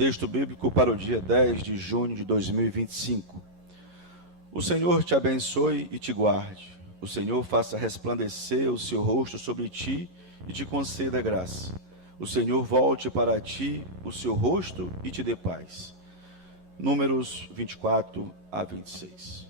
Texto bíblico para o dia 10 de junho de 2025. O Senhor te abençoe e te guarde. O Senhor faça resplandecer o seu rosto sobre ti e te conceda graça. O Senhor volte para ti o seu rosto e te dê paz. Números 24 a 26.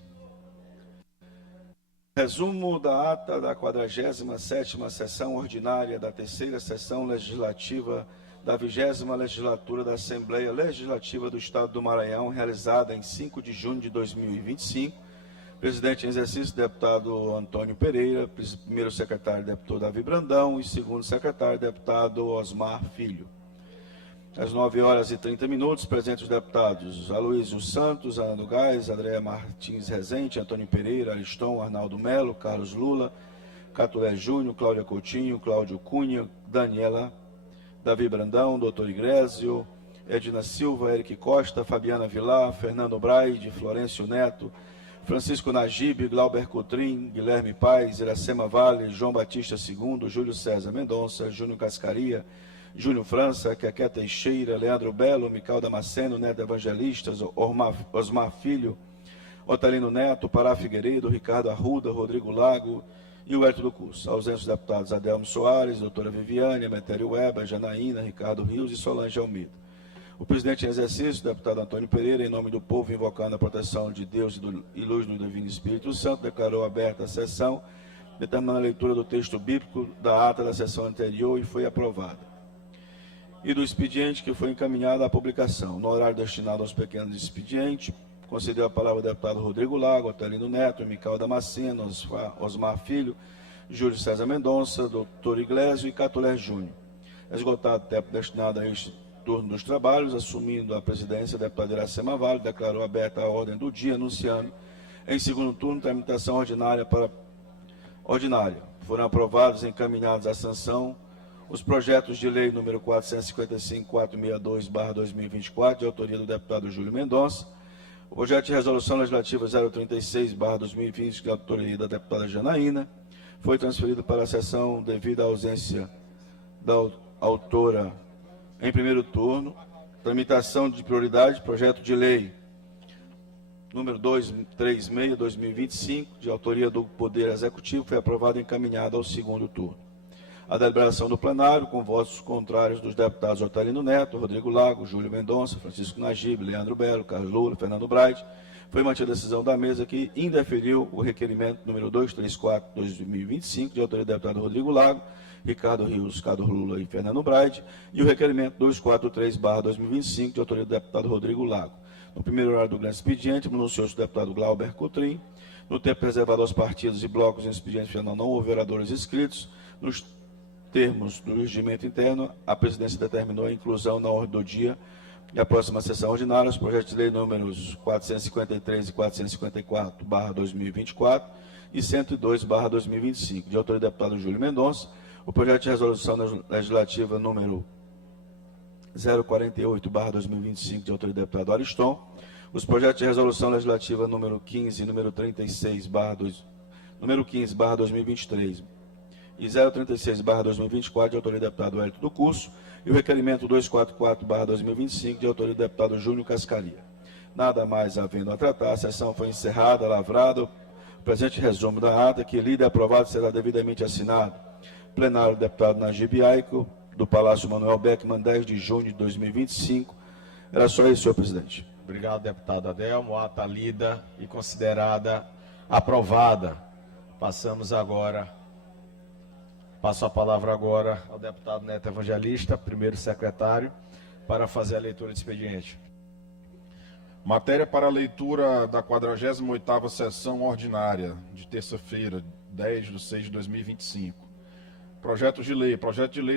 Resumo da ata da 47ª sessão ordinária da terceira sessão legislativa da 20ª legislatura da Assembleia Legislativa do Estado do Maranhão, realizada em 5 de junho de 2025. Presidente em exercício, deputado Antônio Pereira. Primeiro secretário, deputado Davi Brandão. E segundo secretário, deputado Osmar Filho. Às 9h30, presentes os deputados Aloysio Santos, Ana Nogueira, Andréa Martins Rezende, Antônio Pereira, Ariston, Arnaldo Melo, Carlos Lula, Catulé Júnior, Cláudia Coutinho, Cláudio Cunha, Daniela, Davi Brandão, doutor Igrésio, Edna Silva, Eric Costa, Fabiana Vilar, Fernando Braide, Florencio Neto, Francisco Najib, Glauber Cotrim, Guilherme Paes, Iracema Vale, João Batista II, Júlio César Mendonça, Júnior Cascaria, Júnior França, Keké Teixeira, Leandro Belo, Mical Damasceno, Neto Evangelistas, Osmar Filho, Otalino Neto, Pará Figueiredo, Ricardo Arruda, Rodrigo Lago e o Hérito do Curso. Ausentes os deputados Adelmo Soares, doutora Viviane, Emetério Weber, Janaína, Ricardo Rios e Solange Almeida. O presidente em exercício, deputado Antônio Pereira, em nome do povo, invocando a proteção de Deus e luz do Divino Espírito Santo, declarou aberta a sessão, determinando a leitura do texto bíblico da ata da sessão anterior e foi aprovada. E do expediente que foi encaminhado à publicação. No horário destinado aos pequenos expedientes, concedeu a palavra ao deputado Rodrigo Lago, Otelino Neto, Mical Damasceno, Osmar Filho, Júlio César Mendonça, doutor Iglesio e Catulé Júnior. Esgotado o tempo destinado a este turno dos trabalhos, assumindo a presidência, a deputada Iracema Vale declarou aberta a ordem do dia, anunciando em segundo turno tramitação ordinária Foram aprovados e encaminhados à sanção os projetos de lei número 455-462/2024, de autoria do deputado Júlio Mendonça, o projeto de resolução legislativa 036/2020, de autoria da deputada Janaína, foi transferido para a sessão devido à ausência da autora em primeiro turno. Tramitação de prioridade, projeto de lei número 236/2025, de autoria do Poder Executivo, foi aprovado e encaminhado ao segundo turno. A deliberação do plenário, com votos contrários dos deputados Otalino Neto, Rodrigo Lago, Júlio Mendonça, Francisco Najib, Leandro Belo, Carlos Lula, Fernando Braide, foi mantida a decisão da mesa que indeferiu o requerimento número 234/2025, de autoria do deputado Rodrigo Lago, Ricardo Rios, Carlos Lula e Fernando Braide, e o requerimento 243/2025, de autoria do deputado Rodrigo Lago. No primeiro horário do grande expediente, pronunciou-se o deputado Glauber Cotrim. No tempo reservado aos partidos e blocos em expediente final não houve oradores inscritos. Nos termos do regimento interno, a presidência determinou a inclusão na ordem do dia da próxima sessão ordinária os projetos de lei números 453 e 454/2024 e 102/2025, de autoria do deputado Júlio Mendonça, o projeto de resolução legislativa número 048/2025, de autoria do deputado Ariston, os projetos de resolução legislativa número 15 e número 15/2023 e 036/2024, de autoria do deputado Hérito do Curso, e o requerimento 244/2025, de autoria do deputado Júnior Cascaria. Nada mais havendo a tratar, a sessão foi encerrada, lavrado. O presente resumo da ata, que lida e aprovado, será devidamente assinado. Plenário do deputado Najib Aico, do Palácio Manuel Beckmann, 10 de junho de 2025. Era só isso, senhor presidente. Obrigado, deputado Adelmo. Ata lida e considerada aprovada. Passo a palavra agora ao deputado Neto Evangelista, primeiro secretário, para fazer a leitura do expediente. Matéria para a leitura da 48ª sessão ordinária, de terça-feira, 10/6/2025. Projeto de lei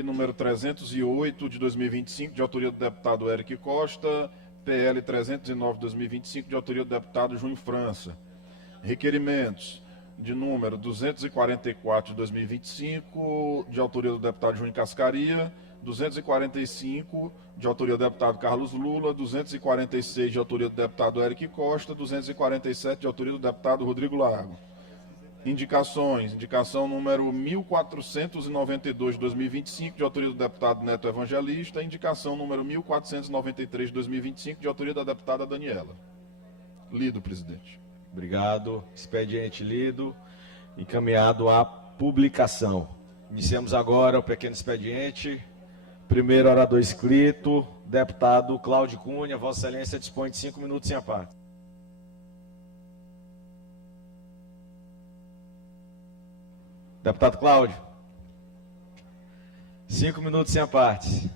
número 308 de 2025, de autoria do deputado Eric Costa, PL 309 de 2025, de autoria do deputado Júnior França. Requerimentos de número 244 de 2025, de autoria do deputado Júnior Cascaria, 245 de autoria do deputado Carlos Lula, 246 de autoria do deputado Eric Costa, 247 de autoria do deputado Rodrigo Lago. Indicações. Indicação número 1492 de 2025, de autoria do deputado Neto Evangelista. Indicação número 1493 de 2025, de autoria da deputada Daniela. Lido, presidente. Obrigado. Expediente lido. Encaminhado à publicação. Iniciamos agora o pequeno expediente. Primeiro orador inscrito, deputado Cláudio Cunha. Vossa Excelência dispõe de 5 minutos sem a parte. Deputado Cláudio. 5 minutos sem a parte.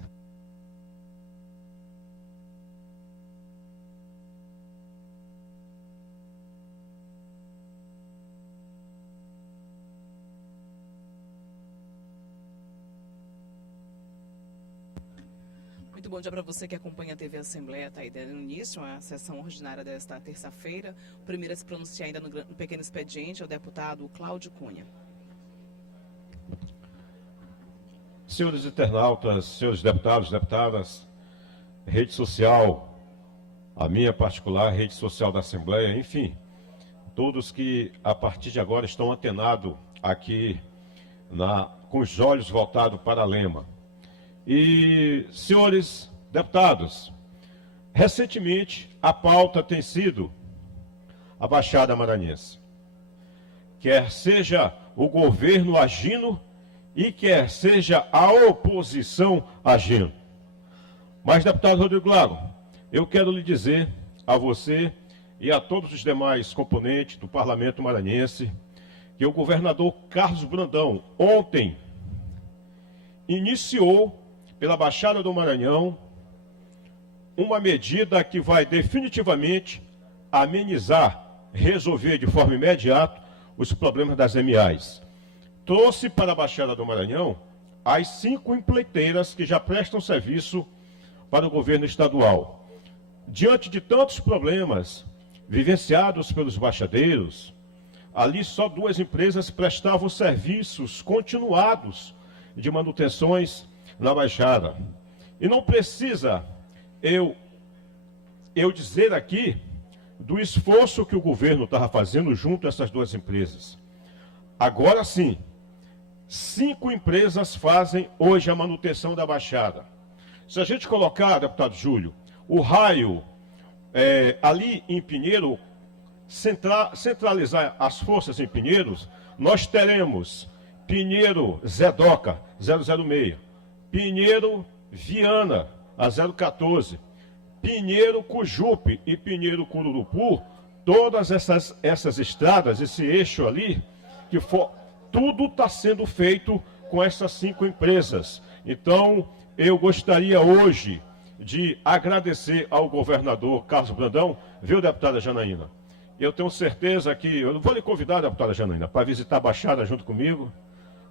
Muito bom dia para você que acompanha a TV Assembleia. Está aí dando início à sessão ordinária desta terça-feira. O primeiro a se pronunciar ainda no pequeno expediente é o deputado Cláudio Cunha. Senhores internautas, senhores deputados, deputadas, rede social, a minha particular rede social da Assembleia, enfim, todos que a partir de agora estão antenados aqui com os olhos voltados para a Lema. E, senhores deputados, recentemente a pauta tem sido a Baixada Maranhense. Quer seja o governo agindo e quer seja a oposição agindo. Mas, deputado Rodrigo Lago, eu quero lhe dizer a você e a todos os demais componentes do Parlamento Maranhense que o governador Carlos Brandão ontem iniciou pela Baixada do Maranhão uma medida que vai definitivamente amenizar, resolver de forma imediata os problemas das MAs. Trouxe para a Baixada do Maranhão as 5 empreiteiras que já prestam serviço para o governo estadual. Diante de tantos problemas vivenciados pelos baixadeiros, ali só 2 empresas prestavam serviços continuados de manutenções na Baixada. E não precisa eu dizer aqui do esforço que o governo estava fazendo junto a essas 2 empresas. Agora sim, 5 empresas fazem hoje a manutenção da Baixada. Se a gente colocar, deputado Júlio, o raio ali em Pinheiro, centralizar as forças em Pinheiros, nós teremos Pinheiro Zedoca 006, Pinheiro Viana, a 014, Pinheiro Cujupe e Pinheiro Cururupu, todas essas estradas, esse eixo ali, tudo está sendo feito com essas 5 empresas. Então, eu gostaria hoje de agradecer ao governador Carlos Brandão, viu, deputada Janaína? Eu tenho certeza que, eu vou lhe convidar, deputada Janaína, para visitar a Baixada junto comigo.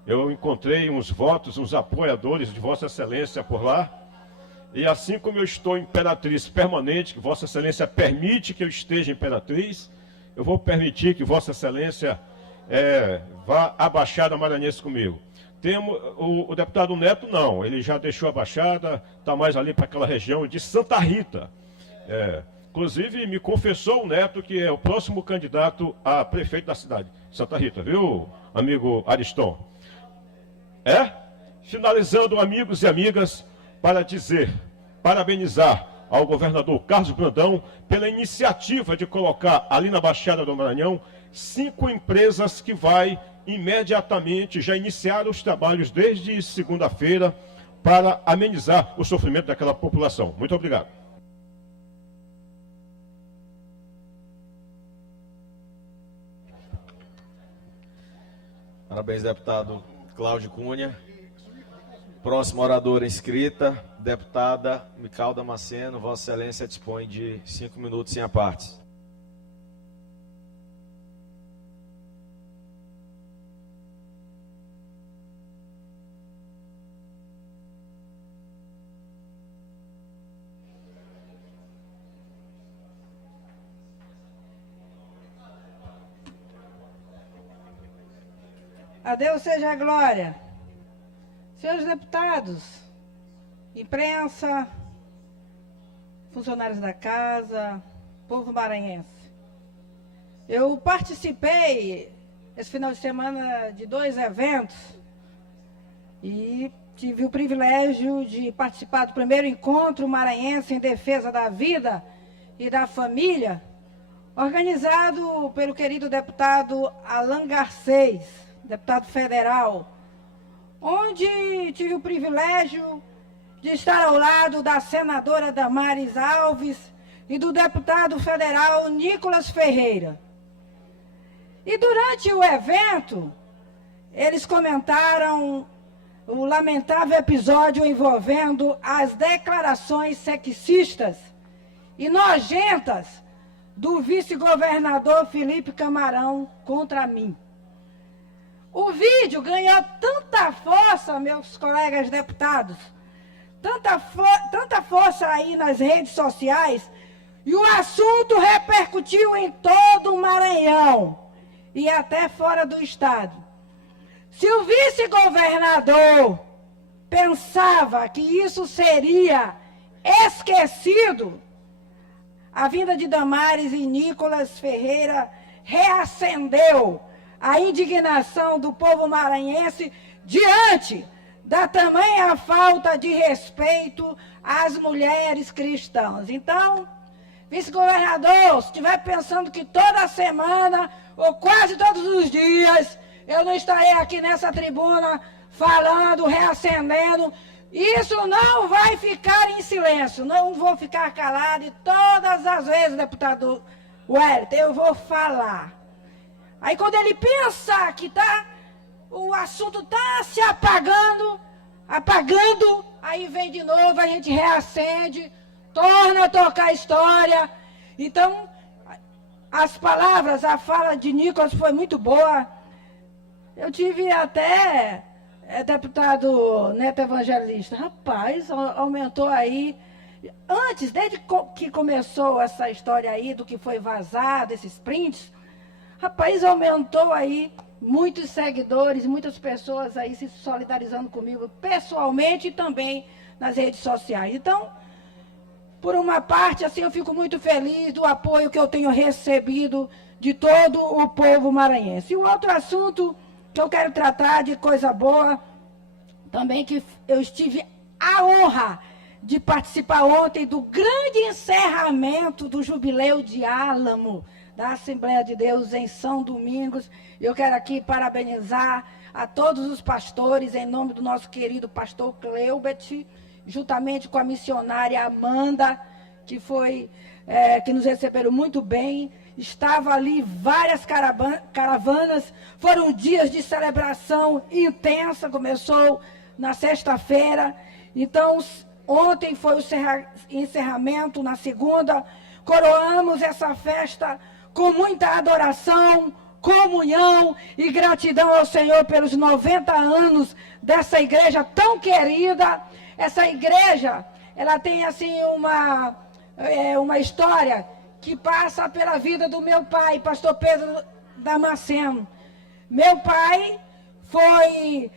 Eu encontrei uns votos, uns apoiadores de Vossa Excelência por lá. E assim como eu estou imperatriz permanente, que Vossa Excelência permite que eu esteja imperatriz, eu vou permitir que Vossa Excelência vá à Baixada Maranhense comigo. Temos o deputado Neto, não, ele já deixou a Baixada, está mais ali para aquela região de Santa Rita. Inclusive, me confessou o Neto que é o próximo candidato a prefeito da cidade, Santa Rita, viu, amigo Ariston? Finalizando, amigos e amigas, para dizer, parabenizar ao governador Carlos Brandão pela iniciativa de colocar ali na Baixada do Maranhão 5 empresas que vai imediatamente já iniciar os trabalhos desde segunda-feira para amenizar o sofrimento daquela população. Muito obrigado. Parabéns, deputado Cláudio Cunha. Próxima oradora inscrita, deputada Mical Damasceno. Vossa Excelência dispõe de 5 minutos sem a parte. A Deus seja a glória. Senhores deputados, imprensa, funcionários da casa, povo maranhense. Eu participei esse final de semana de 2 eventos e tive o privilégio de participar do primeiro encontro maranhense em defesa da vida e da família, organizado pelo querido deputado Alan Garcês, deputado federal, onde tive o privilégio de estar ao lado da senadora Damares Alves e do deputado federal Nicolas Ferreira. E durante o evento, eles comentaram o lamentável episódio envolvendo as declarações sexistas e nojentas do vice-governador Felipe Camarão contra mim. O vídeo ganhou tanta força, meus colegas deputados, tanta força aí nas redes sociais, e o assunto repercutiu em todo o Maranhão e até fora do estado. Se o vice-governador pensava que isso seria esquecido, a vinda de Damares e Nicolas Ferreira reacendeu a indignação do povo maranhense diante da tamanha falta de respeito às mulheres cristãs. Então, vice-governador, se estiver pensando que toda semana, ou quase todos os dias, eu não estarei aqui nessa tribuna falando, reacendendo, isso não vai ficar em silêncio, não vou ficar calado, e todas as vezes, deputado Wellington, eu vou falar. Aí quando ele pensa que o assunto está se apagando, aí vem de novo, a gente reacende, torna a tocar a história. Então, as palavras, a fala de Nicolas foi muito boa. Eu tive até, deputado Neto Evangelista, rapaz, aumentou aí. Antes, desde que começou essa história aí, do que foi vazado, esses prints, rapaz, aumentou aí muitos seguidores, muitas pessoas aí se solidarizando comigo pessoalmente e também nas redes sociais. Então, por uma parte, assim, eu fico muito feliz do apoio que eu tenho recebido de todo o povo maranhense. E o outro assunto que eu quero tratar de coisa boa, também que eu tive a honra de participar ontem do grande encerramento do Jubileu de Álamo, da Assembleia de Deus em São Domingos. Eu quero aqui parabenizar a todos os pastores, em nome do nosso querido pastor Cleubert, juntamente com a missionária Amanda, que nos receberam muito bem. Estava ali várias caravanas, foram dias de celebração intensa, começou na sexta-feira. Então, ontem foi o encerramento, na segunda, coroamos essa festa com muita adoração, comunhão e gratidão ao Senhor pelos 90 anos dessa igreja tão querida. Essa igreja, ela tem assim uma história que passa pela vida do meu pai, pastor Pedro Damasceno. Meu pai foi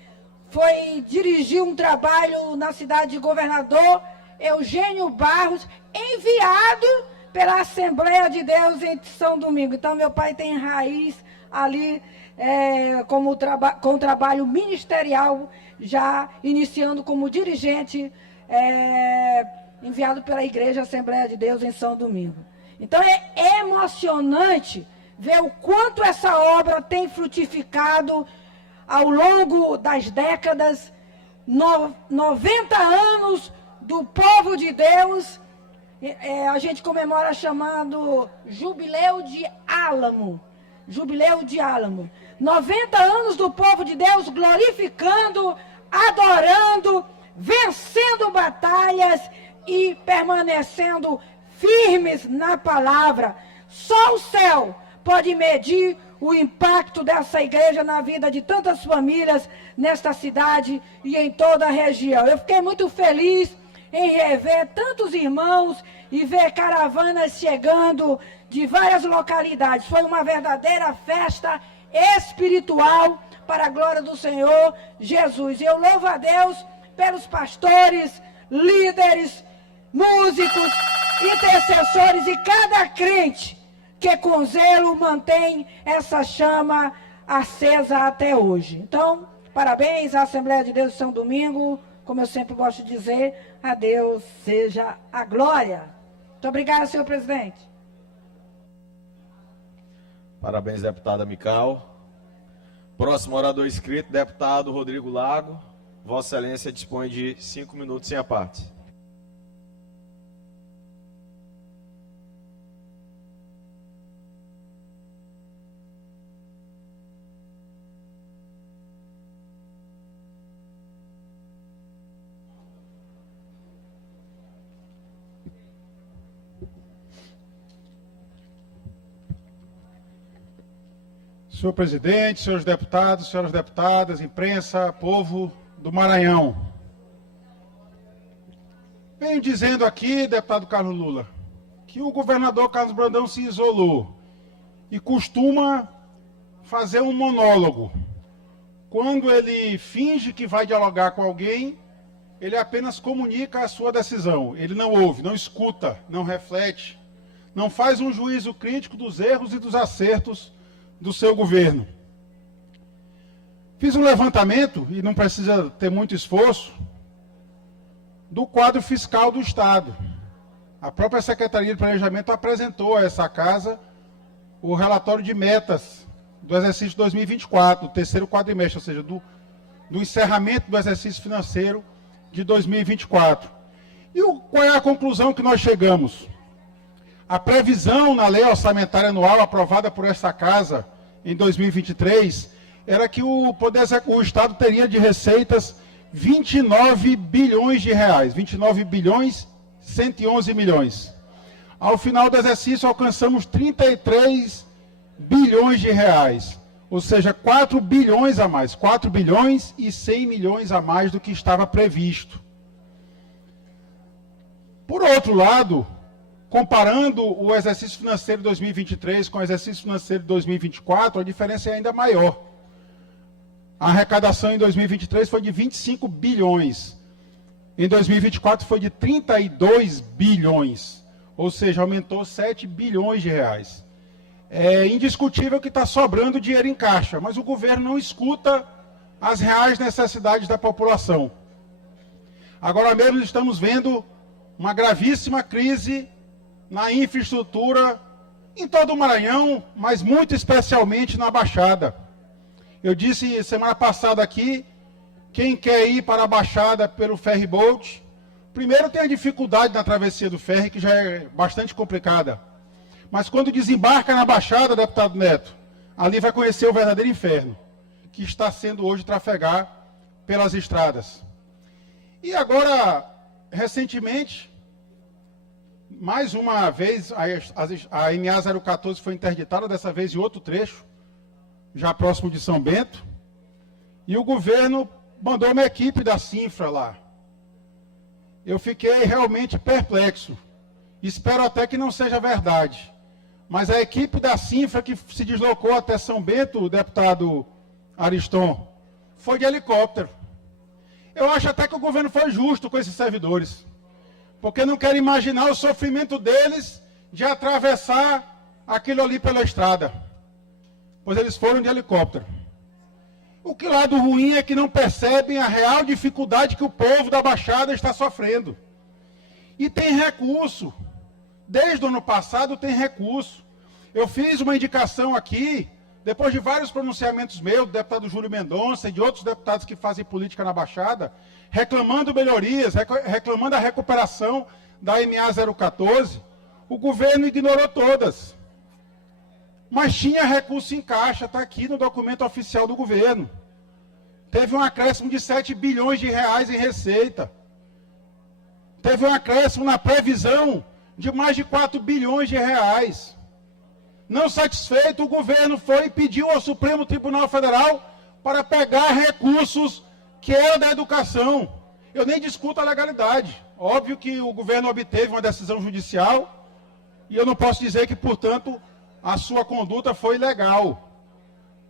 dirigir um trabalho na cidade de Governador Eugênio Barros, enviado pela Assembleia de Deus em São Domingos. Então, meu pai tem raiz ali com trabalho ministerial, já iniciando como dirigente, enviado pela Igreja Assembleia de Deus em São Domingos. Então, é emocionante ver o quanto essa obra tem frutificado ao longo das décadas. 90 anos do povo de Deus, a gente comemora chamando Jubileu de Álamo. Jubileu de Álamo. 90 anos do povo de Deus glorificando, adorando, vencendo batalhas e permanecendo firmes na palavra. Só o céu pode medir o impacto dessa igreja na vida de tantas famílias nesta cidade e em toda a região. Eu fiquei muito feliz em rever tantos irmãos e ver caravanas chegando de várias localidades. Foi uma verdadeira festa espiritual para a glória do Senhor Jesus. Eu louvo a Deus pelos pastores, líderes, músicos, intercessores e cada crente que com zelo mantém essa chama acesa até hoje. Então, parabéns à Assembleia de Deus de São Domingo. Como eu sempre gosto de dizer, a Deus seja a glória. Muito obrigada, senhor presidente. Parabéns, deputada Mical. Próximo orador inscrito, deputado Rodrigo Lago. Vossa Excelência dispõe de 5 minutos sem a parte. Senhor presidente, senhores deputados, senhoras deputadas, imprensa, povo do Maranhão. Venho dizendo aqui, deputado Carlos Lula, que o governador Carlos Brandão se isolou e costuma fazer um monólogo. Quando ele finge que vai dialogar com alguém, ele apenas comunica a sua decisão. Ele não ouve, não escuta, não reflete, não faz um juízo crítico dos erros e dos acertos do seu governo. Fiz um levantamento, e não precisa ter muito esforço, do quadro fiscal do Estado. A própria Secretaria de Planejamento apresentou a essa casa o relatório de metas do exercício 2024, do terceiro quadrimestre, ou seja, do encerramento do exercício financeiro de 2024. E qual é a conclusão que nós chegamos? A previsão na lei orçamentária anual aprovada por esta casa em 2023 era que o Estado teria de receitas 29 bilhões de reais, 29 bilhões 111 milhões. Ao final do exercício alcançamos 33 bilhões de reais, ou seja, 4 bilhões a mais, 4 bilhões e 100 milhões a mais do que estava previsto. Por outro lado, comparando o exercício financeiro de 2023 com o exercício financeiro de 2024, a diferença é ainda maior. A arrecadação em 2023 foi de 25 bilhões. Em 2024 foi de 32 bilhões. Ou seja, aumentou 7 bilhões de reais. É indiscutível que está sobrando dinheiro em caixa, mas o governo não escuta as reais necessidades da população. Agora mesmo estamos vendo uma gravíssima crise na infraestrutura em todo o Maranhão, mas muito especialmente na Baixada. Eu disse semana passada aqui, quem quer ir para a Baixada pelo ferryboat, primeiro tem a dificuldade na travessia do ferry, que já é bastante complicada. Mas quando desembarca na Baixada, deputado Neto, ali vai conhecer o verdadeiro inferno, que está sendo hoje trafegar pelas estradas. E agora, recentemente, mais uma vez, a MA 014 foi interditada, dessa vez em outro trecho, já próximo de São Bento, e o governo mandou uma equipe da Cinfra lá. Eu fiquei realmente perplexo. Espero até que não seja verdade. Mas a equipe da Cinfra que se deslocou até São Bento, o deputado Ariston, foi de helicóptero. Eu acho até que o governo foi justo com esses servidores. Porque não quero imaginar o sofrimento deles de atravessar aquilo ali pela estrada. Pois eles foram de helicóptero. O que lado ruim é que não percebem a real dificuldade que o povo da Baixada está sofrendo. E tem recurso. Desde o ano passado tem recurso. Eu fiz uma indicação aqui, depois de vários pronunciamentos meus, do deputado Júlio Mendonça e de outros deputados que fazem política na Baixada, reclamando melhorias, reclamando a recuperação da MA 014, o governo ignorou todas. Mas tinha recurso em caixa, está aqui no documento oficial do governo. Teve um acréscimo de 7 bilhões de reais em receita. Teve um acréscimo na previsão de mais de 4 bilhões de reais. Não satisfeito, o governo foi e pediu ao Supremo Tribunal Federal para pegar recursos que eram da educação. Eu nem discuto a legalidade. Óbvio que o governo obteve uma decisão judicial e eu não posso dizer que, portanto, a sua conduta foi legal.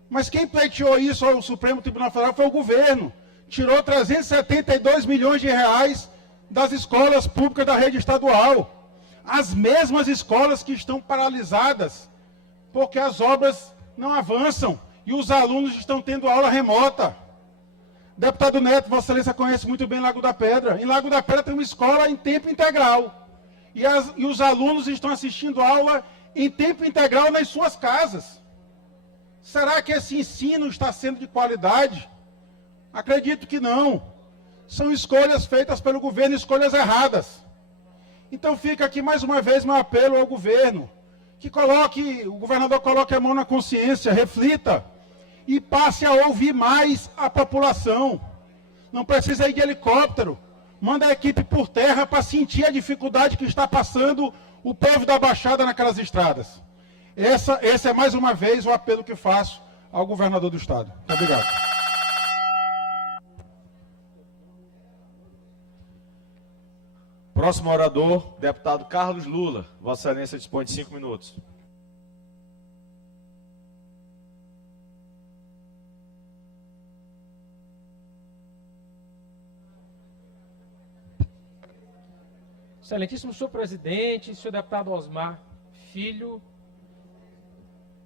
Mas quem pleiteou isso ao Supremo Tribunal Federal foi o governo. Tirou 372 milhões de reais das escolas públicas da rede estadual. As mesmas escolas que estão paralisadas, porque as obras não avançam e os alunos estão tendo aula remota. Deputado Neto, Vossa Excelência conhece muito bem Lago da Pedra. Em Lago da Pedra tem uma escola em tempo integral. E os alunos estão assistindo aula em tempo integral nas suas casas. Será que esse ensino está sendo de qualidade? Acredito que não. São escolhas feitas pelo governo, escolhas erradas. Então fica aqui mais uma vez meu apelo ao governo, que o governador coloque a mão na consciência, reflita e passe a ouvir mais a população. Não precisa ir de helicóptero, manda a equipe por terra para sentir a dificuldade que está passando o povo da Baixada naquelas estradas. Esse é mais uma vez o apelo que faço ao governador do estado. Muito obrigado. Próximo orador, deputado Carlos Lula. Vossa Excelência dispõe de 5 minutos. Excelentíssimo senhor presidente, senhor deputado Osmar Filho,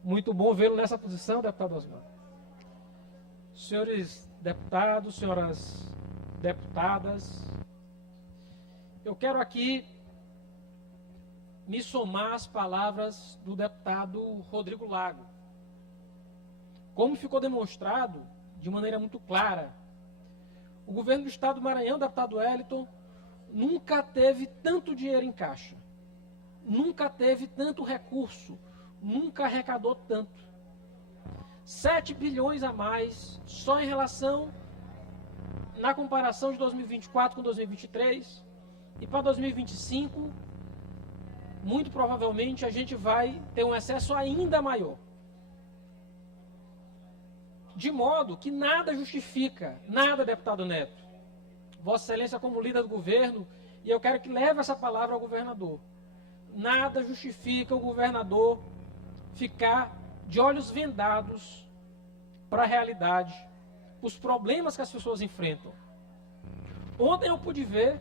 muito bom vê-lo nessa posição, deputado Osmar. Senhores deputados, senhoras deputadas, eu quero aqui me somar às palavras do deputado Rodrigo Lago. Como ficou demonstrado de maneira muito clara, o governo do estado do Maranhão, deputado Wellington, nunca teve tanto dinheiro em caixa, nunca teve tanto recurso, nunca arrecadou tanto. 7 bilhões a mais, só em relação, na comparação de 2024 com 2023, e para 2025, muito provavelmente a gente vai ter um excesso ainda maior. De modo que nada justifica, nada, deputado Neto, Vossa Excelência como líder do governo, e eu quero que leve essa palavra ao governador. Nada justifica o governador ficar de olhos vendados para a realidade, os problemas que as pessoas enfrentam. Ontem eu pude ver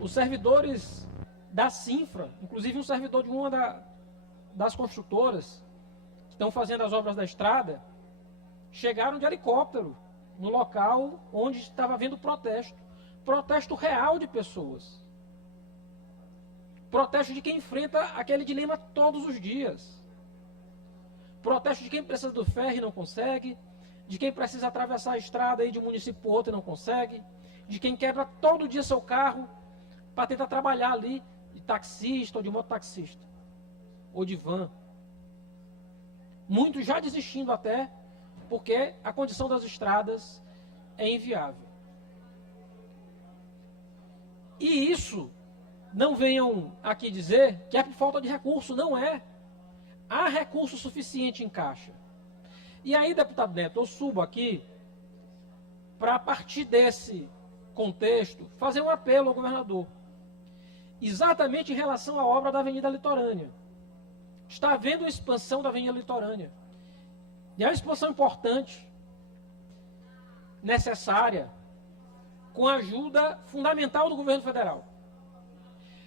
os servidores da Sinfra, inclusive um servidor de uma das construtoras, que estão fazendo as obras da estrada, chegaram de helicóptero no local onde estava havendo protesto real de pessoas, protesto de quem enfrenta aquele dilema todos os dias, protesto de quem precisa do ferro e não consegue, de quem precisa atravessar a estrada de um município para outro e não consegue, de quem quebra todo dia seu carro para tentar trabalhar ali de taxista ou de mototaxista ou de van. Muitos já desistindo até, porque a condição das estradas é inviável. E isso, não venham aqui dizer que é por falta de recurso, não é. Há recurso suficiente em caixa. E aí, deputado Neto, eu subo aqui para, a partir desse contexto, fazer um apelo ao governador. Exatamente em relação à obra da Avenida Litorânea. Está havendo uma expansão da Avenida Litorânea. E é uma expansão importante, necessária, com a ajuda fundamental do governo federal.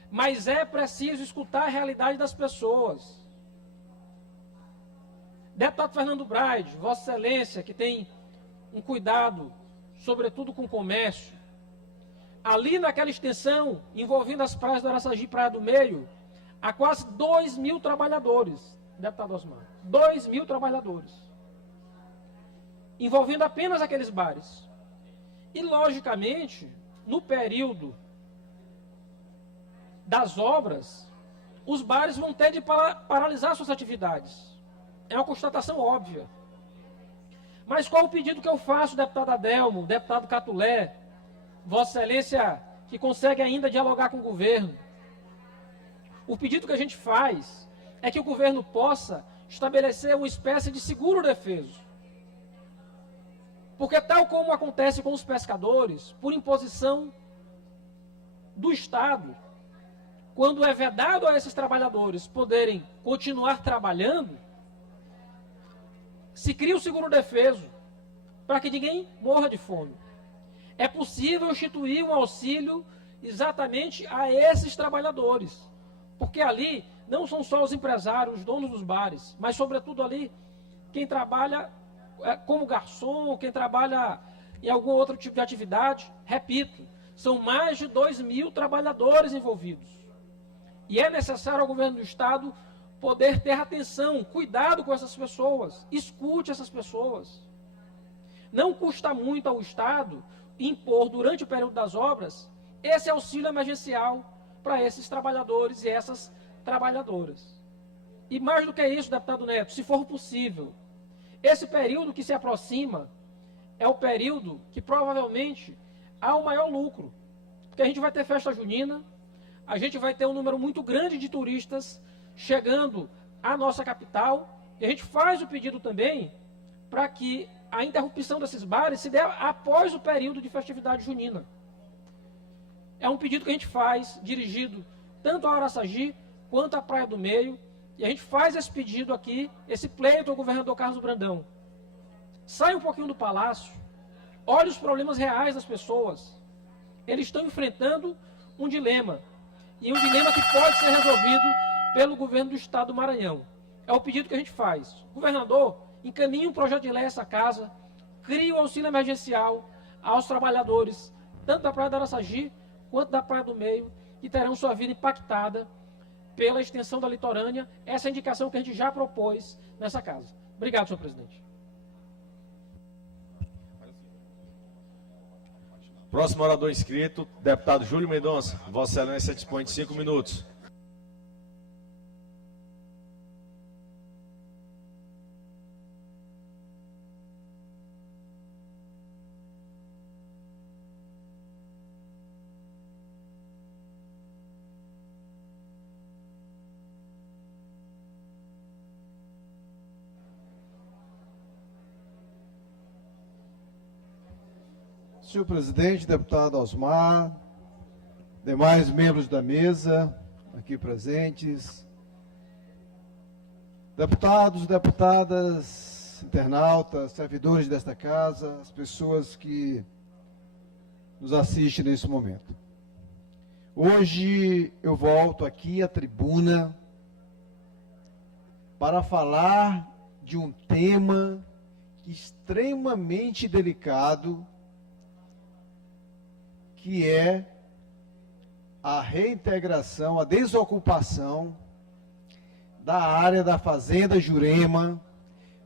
Mas é preciso escutar a realidade das pessoas. Deputado Fernando Braide, Vossa Excelência, que tem um cuidado, sobretudo com o comércio, ali naquela extensão, envolvendo as praias do Araçagi e Praia do Meio, há quase 2.000 trabalhadores, deputado Osmar, 2.000 trabalhadores, envolvendo apenas aqueles bares. E, logicamente, no período das obras, os bares vão ter de paralisar suas atividades. É uma constatação óbvia. Mas qual o pedido que eu faço, deputado Adelmo, deputado Catulé, Vossa Excelência, que consegue ainda dialogar com o governo? O pedido que a gente faz é que o governo possa estabelecer uma espécie de seguro defeso. Porque tal como acontece com os pescadores, por imposição do Estado, quando é vedado a esses trabalhadores poderem continuar trabalhando, se cria o seguro defeso para que ninguém morra de fome. É possível instituir um auxílio exatamente a esses trabalhadores, porque ali não são só os empresários, os donos dos bares, mas sobretudo ali quem trabalha como garçom, quem trabalha em algum outro tipo de atividade. Repito, são mais de 2.000 trabalhadores envolvidos. E é necessário ao governo do Estado poder ter atenção, cuidado com essas pessoas, escute essas pessoas. Não custa muito ao Estado impor, durante o período das obras, esse auxílio emergencial para esses trabalhadores e essas trabalhadoras. E mais do que isso, deputado Neto, se for possível, esse período que se aproxima é o período que provavelmente há o maior lucro, porque a gente vai ter festa junina, a gente vai ter um número muito grande de turistas chegando à nossa capital, e a gente faz o pedido também para que a interrupção desses bares se dê após o período de festividade junina. É um pedido que a gente faz, dirigido tanto a Araçagi quanto à Praia do Meio, e a gente faz esse pedido aqui, esse pleito ao governador Carlos Brandão. Sai um pouquinho do palácio, olhe os problemas reais das pessoas. Eles estão enfrentando um dilema, e um dilema que pode ser resolvido pelo governo do Estado do Maranhão. É o pedido que a gente faz. Governador, encaminhe um projeto de lei a essa casa, crie o auxílio emergencial aos trabalhadores, tanto da Praia da Araçagi, quanto da Praia do Meio, que terão sua vida impactada pela extensão da litorânea. Essa é a indicação que a gente já propôs nessa casa. Obrigado, senhor presidente. Próximo orador inscrito, deputado Júlio Mendonça. Vossa Excelência dispõe de 5 minutos. Senhor presidente, deputado Osmar, demais membros da mesa aqui presentes, deputados, deputadas, internautas, servidores desta casa, as pessoas que nos assistem nesse momento. Hoje eu volto aqui à tribuna para falar de um tema extremamente delicado, que é a reintegração, a desocupação da área da Fazenda Jurema,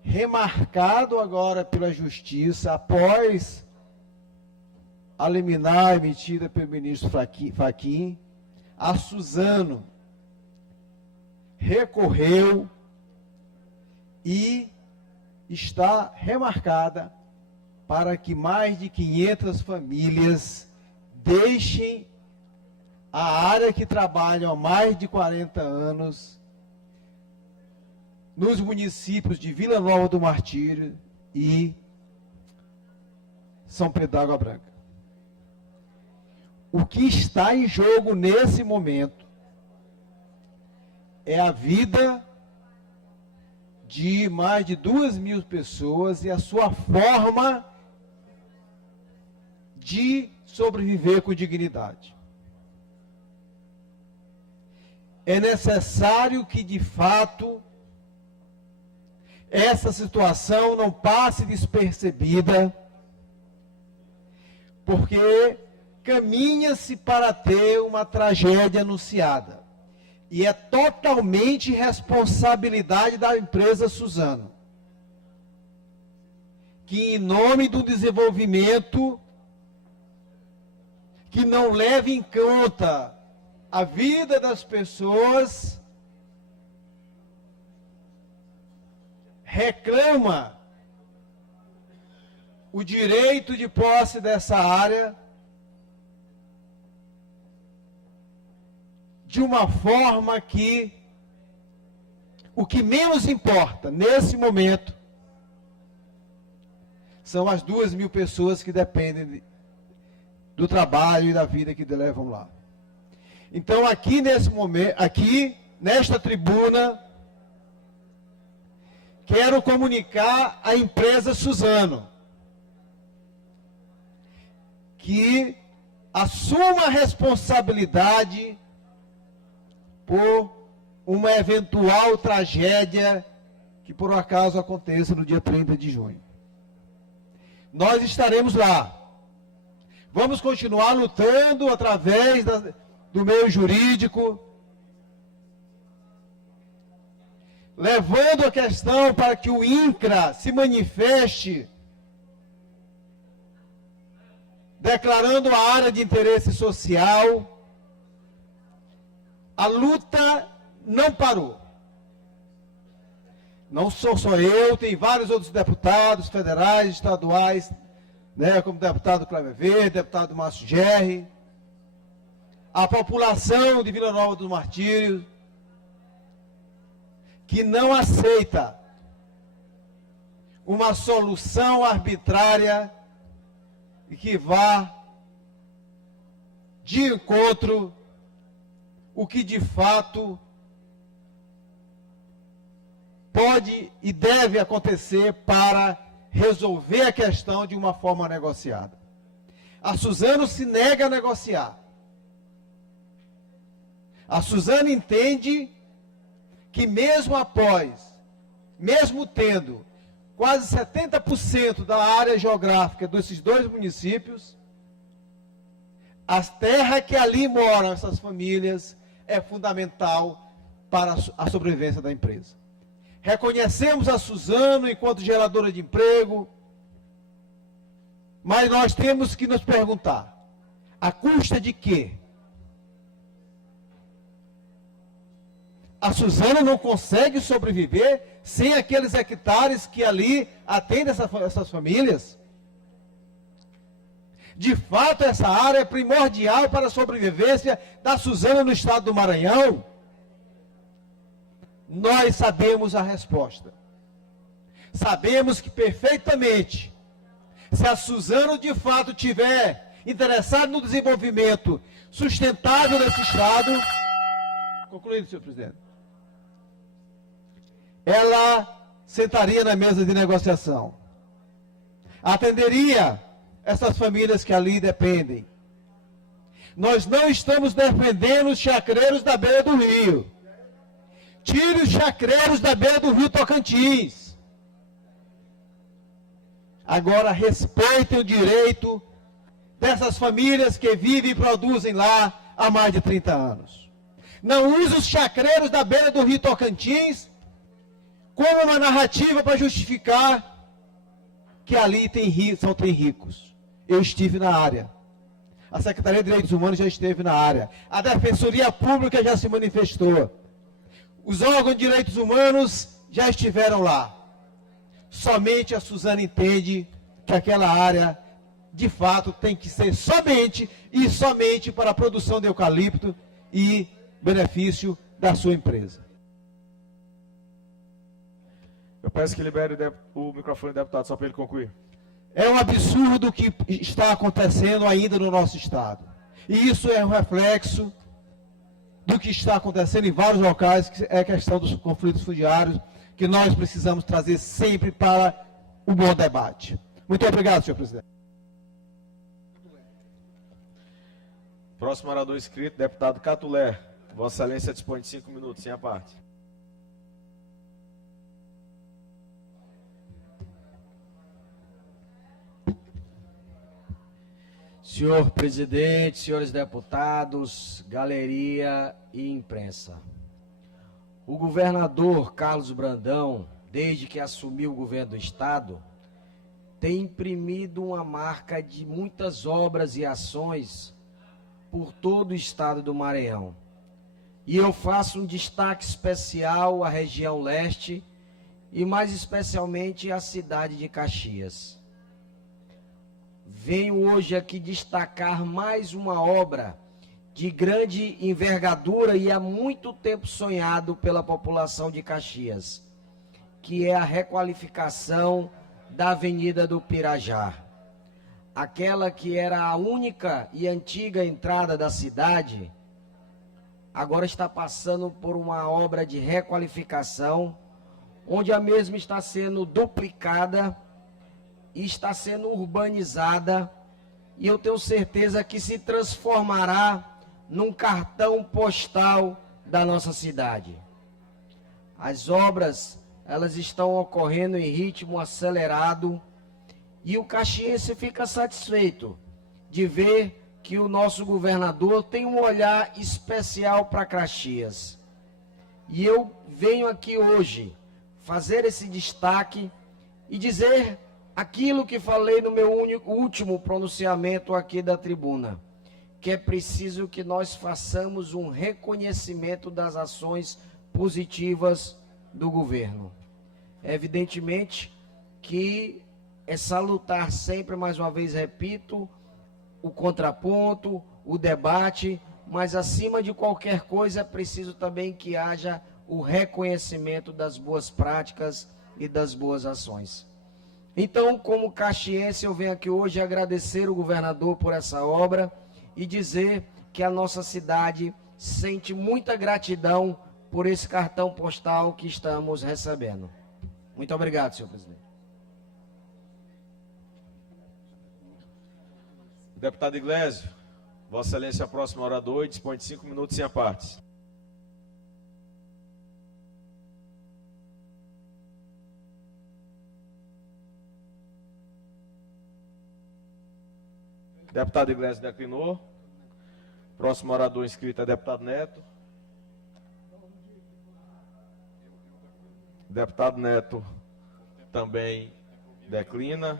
remarcado agora pela Justiça, após a liminar emitida pelo ministro Fachin. A Suzano recorreu e está remarcada para que mais de 500 famílias deixem a área que trabalham há mais de 40 anos nos municípios de Vila Nova do Martírio e São Pedro da Água Branca. O que está em jogo nesse momento é a vida de mais de 2.000 pessoas e a sua forma de sobreviver com dignidade. É necessário que, de fato, essa situação não passe despercebida, porque caminha-se para ter uma tragédia anunciada. E é totalmente responsabilidade da empresa Suzano, que, em nome do desenvolvimento, que não leve em conta a vida das pessoas, reclama o direito de posse dessa área de uma forma que o que menos importa nesse momento são as 2.000 pessoas que dependem do trabalho e da vida que levam lá. Então, aqui nesse momento, aqui nesta tribuna, quero comunicar à empresa Suzano que assuma a responsabilidade por uma eventual tragédia que por acaso aconteça no dia 30 de junho. Nós estaremos lá. Vamos continuar lutando através do meio jurídico, levando a questão para que o INCRA se manifeste, declarando a área de interesse social. A luta não parou. Não sou só eu, tem vários outros deputados federais, estaduais, né, como o deputado Cleber Verde, deputado Márcio Gerri, a população de Vila Nova dos Martírios, que não aceita uma solução arbitrária e que vá de encontro o que de fato pode e deve acontecer para resolver a questão de uma forma negociada. A Suzano se nega a negociar. A Suzano entende que mesmo tendo quase 70% da área geográfica desses dois municípios, a terra que ali moram essas famílias é fundamental para a sobrevivência da empresa. Reconhecemos a Suzano enquanto geradora de emprego, mas nós temos que nos perguntar, à custa de quê? A Suzano não consegue sobreviver sem aqueles hectares que ali atendem essas famílias? De fato, essa área é primordial para a sobrevivência da Suzano no estado do Maranhão? Nós sabemos a resposta. Sabemos que perfeitamente, se a Suzano de fato tiver interessada no desenvolvimento sustentável desse estado, concluindo, senhor presidente, ela sentaria na mesa de negociação, atenderia essas famílias que ali dependem. Nós não estamos defendendo os chacreiros da beira do rio. Tire os chacreiros da beira do rio Tocantins. Agora respeitem o direito dessas famílias que vivem e produzem lá há mais de 30 anos. Não use os chacreiros da beira do rio Tocantins como uma narrativa para justificar que ali tem ricos. Eu estive na área. A Secretaria de Direitos Humanos já esteve na área. A Defensoria Pública já se manifestou. Os órgãos de direitos humanos já estiveram lá. Somente a Suzano entende que aquela área, de fato, tem que ser somente para a produção de eucalipto e benefício da sua empresa. Eu peço que libere o microfone do deputado, só para ele concluir. É um absurdo o que está acontecendo ainda no nosso estado. E isso é um reflexo do que está acontecendo em vários locais, que é a questão dos conflitos fundiários, que nós precisamos trazer sempre para o bom debate. Muito obrigado, senhor presidente. Próximo orador inscrito, deputado Catulé. Vossa Excelência dispõe de 5 minutos, sem a parte. Senhor presidente, senhores deputados, galeria e imprensa. O governador Carlos Brandão, desde que assumiu o governo do estado, tem imprimido uma marca de muitas obras e ações por todo o estado do Maranhão. E eu faço um destaque especial à região leste e mais especialmente à cidade de Caxias. Venho hoje aqui destacar mais uma obra de grande envergadura e há muito tempo sonhado pela população de Caxias, que é a requalificação da Avenida do Pirajá. Aquela que era a única e antiga entrada da cidade, agora está passando por uma obra de requalificação, onde a mesma está sendo duplicada e está sendo urbanizada, e eu tenho certeza que se transformará num cartão postal da nossa cidade. As obras elas estão ocorrendo em ritmo acelerado e o caxiense fica satisfeito de ver que o nosso governador tem um olhar especial para Caxias. E eu venho aqui hoje fazer esse destaque e dizer aquilo que falei no meu último pronunciamento aqui da tribuna, que é preciso que nós façamos um reconhecimento das ações positivas do governo. Evidentemente que é salutar sempre, mais uma vez repito, o contraponto, o debate, mas acima de qualquer coisa é preciso também que haja o reconhecimento das boas práticas e das boas ações. Então, como caxiense, eu venho aqui hoje agradecer o governador por essa obra e dizer que a nossa cidade sente muita gratidão por esse cartão postal que estamos recebendo. Muito obrigado, senhor presidente. Deputado Iglesio, Vossa Excelência, a próxima orador, dispõe de 5 minutos sem apartes. Deputado Iglesio declinou. Próximo orador inscrito é deputado Neto. Deputado Neto também declina.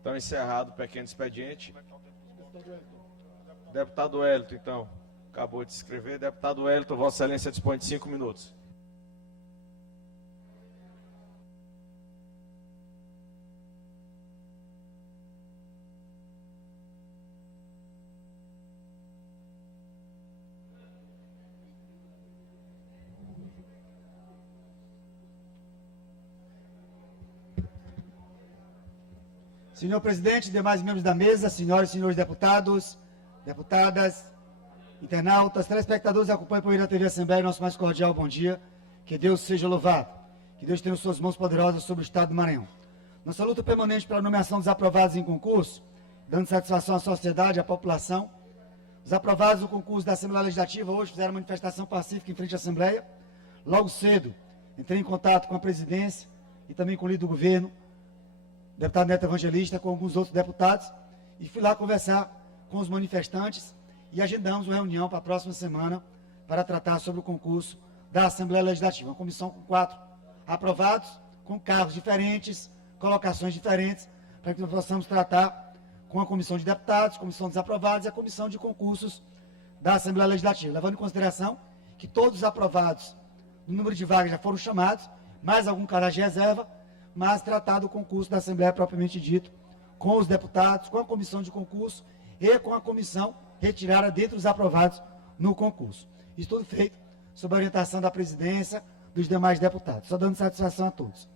Então, encerrado o pequeno expediente. Deputado Wellington, então, acabou de se inscrever. Deputado Wellington, Vossa Excelência dispõe de 5 minutos. Senhor presidente, demais membros da mesa, senhoras e senhores deputados, deputadas, internautas, telespectadores que acompanham por da TV Assembleia, nosso mais cordial bom dia. Que Deus seja louvado. Que Deus tenha suas mãos poderosas sobre o Estado do Maranhão. Nossa luta permanente pela nomeação dos aprovados em concurso, dando satisfação à sociedade, à população. Os aprovados do concurso da Assembleia Legislativa hoje fizeram manifestação pacífica em frente à Assembleia. Logo cedo, entrei em contato com a presidência e também com o líder do governo, deputado Neto Evangelista, com alguns outros deputados, e fui lá conversar com os manifestantes e agendamos uma reunião para a próxima semana para tratar sobre o concurso da Assembleia Legislativa. Uma comissão com 4 aprovados, com cargos diferentes, colocações diferentes, para que nós possamos tratar com a comissão de deputados, comissão dos aprovados e a comissão de concursos da Assembleia Legislativa, levando em consideração que todos os aprovados, o número de vagas já foram chamados, mais algum caso de reserva, mas tratado o concurso da Assembleia propriamente dito, com os deputados, com a comissão de concurso e com a comissão retirada dentre os aprovados no concurso. Isso tudo feito sob a orientação da presidência, dos demais deputados, só dando satisfação a todos.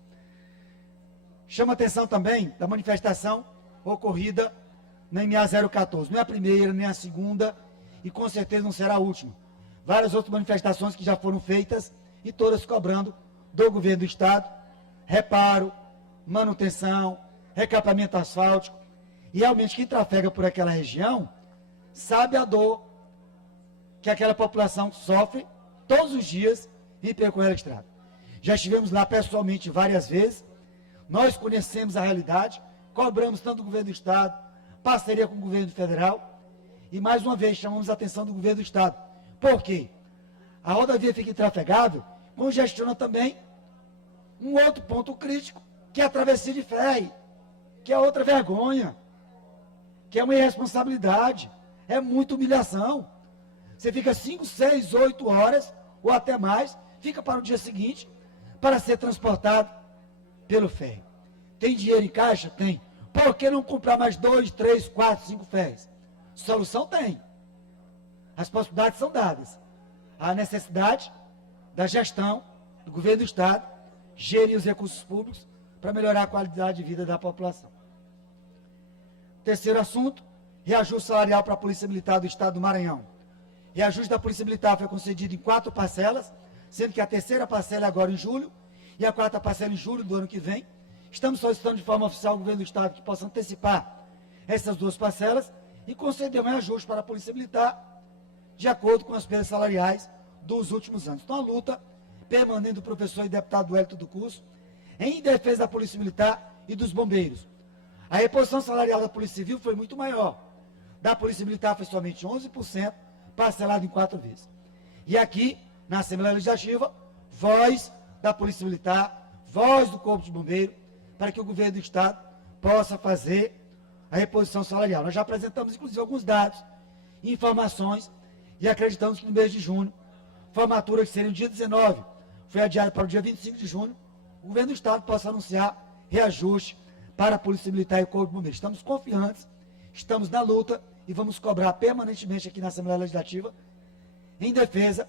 Chama a atenção também da manifestação ocorrida na MA 014, não é a primeira, nem a segunda, e com certeza não será a última. Várias outras manifestações que já foram feitas, e todas cobrando do governo do Estado, reparo, manutenção, recapeamento asfáltico. E realmente quem trafega por aquela região sabe a dor que aquela população sofre todos os dias em percorrer a estrada. Já estivemos lá pessoalmente várias vezes, nós conhecemos a realidade, cobramos tanto do governo do Estado, parceria com o governo federal, e mais uma vez chamamos a atenção do governo do Estado. Por quê? A rodovia fica intrafegável, congestiona também um outro ponto crítico, que é a travessia de ferry, que é outra vergonha, que é uma irresponsabilidade, é muita humilhação. Você fica 5, 6, 8 horas, ou até mais, fica para o dia seguinte, para ser transportado pelo ferry. Tem dinheiro em caixa? Tem. Por que não comprar mais 2, 3, 4, 5 ferries? Solução tem. As possibilidades são dadas. A necessidade da gestão do governo do Estado, gerir os recursos públicos para melhorar a qualidade de vida da população. Terceiro assunto, reajuste salarial para a Polícia Militar do Estado do Maranhão. Reajuste da Polícia Militar foi concedido em 4 parcelas, sendo que a terceira parcela é agora em julho e a 4ª parcela em julho do ano que vem. Estamos solicitando de forma oficial ao governo do Estado que possa antecipar essas 2 parcelas e conceder um reajuste para a Polícia Militar de acordo com as perdas salariais dos últimos anos. Então a luta permanente do professor e deputado Wellington do Curso, em defesa da Polícia Militar e dos bombeiros. A reposição salarial da Polícia Civil foi muito maior. Da Polícia Militar foi somente 11%, parcelado em 4 vezes. E aqui, na Assembleia Legislativa, voz da Polícia Militar, voz do Corpo de Bombeiro, para que o governo do Estado possa fazer a reposição salarial. Nós já apresentamos, inclusive, alguns dados, informações, e acreditamos que no mês de junho, formatura que seria no dia 19, foi adiada para o dia 25 de junho, o governo do Estado possa anunciar reajuste para a Polícia Militar e o Corpo de Bombeiros. Estamos confiantes, estamos na luta e vamos cobrar permanentemente aqui na Assembleia Legislativa, em defesa,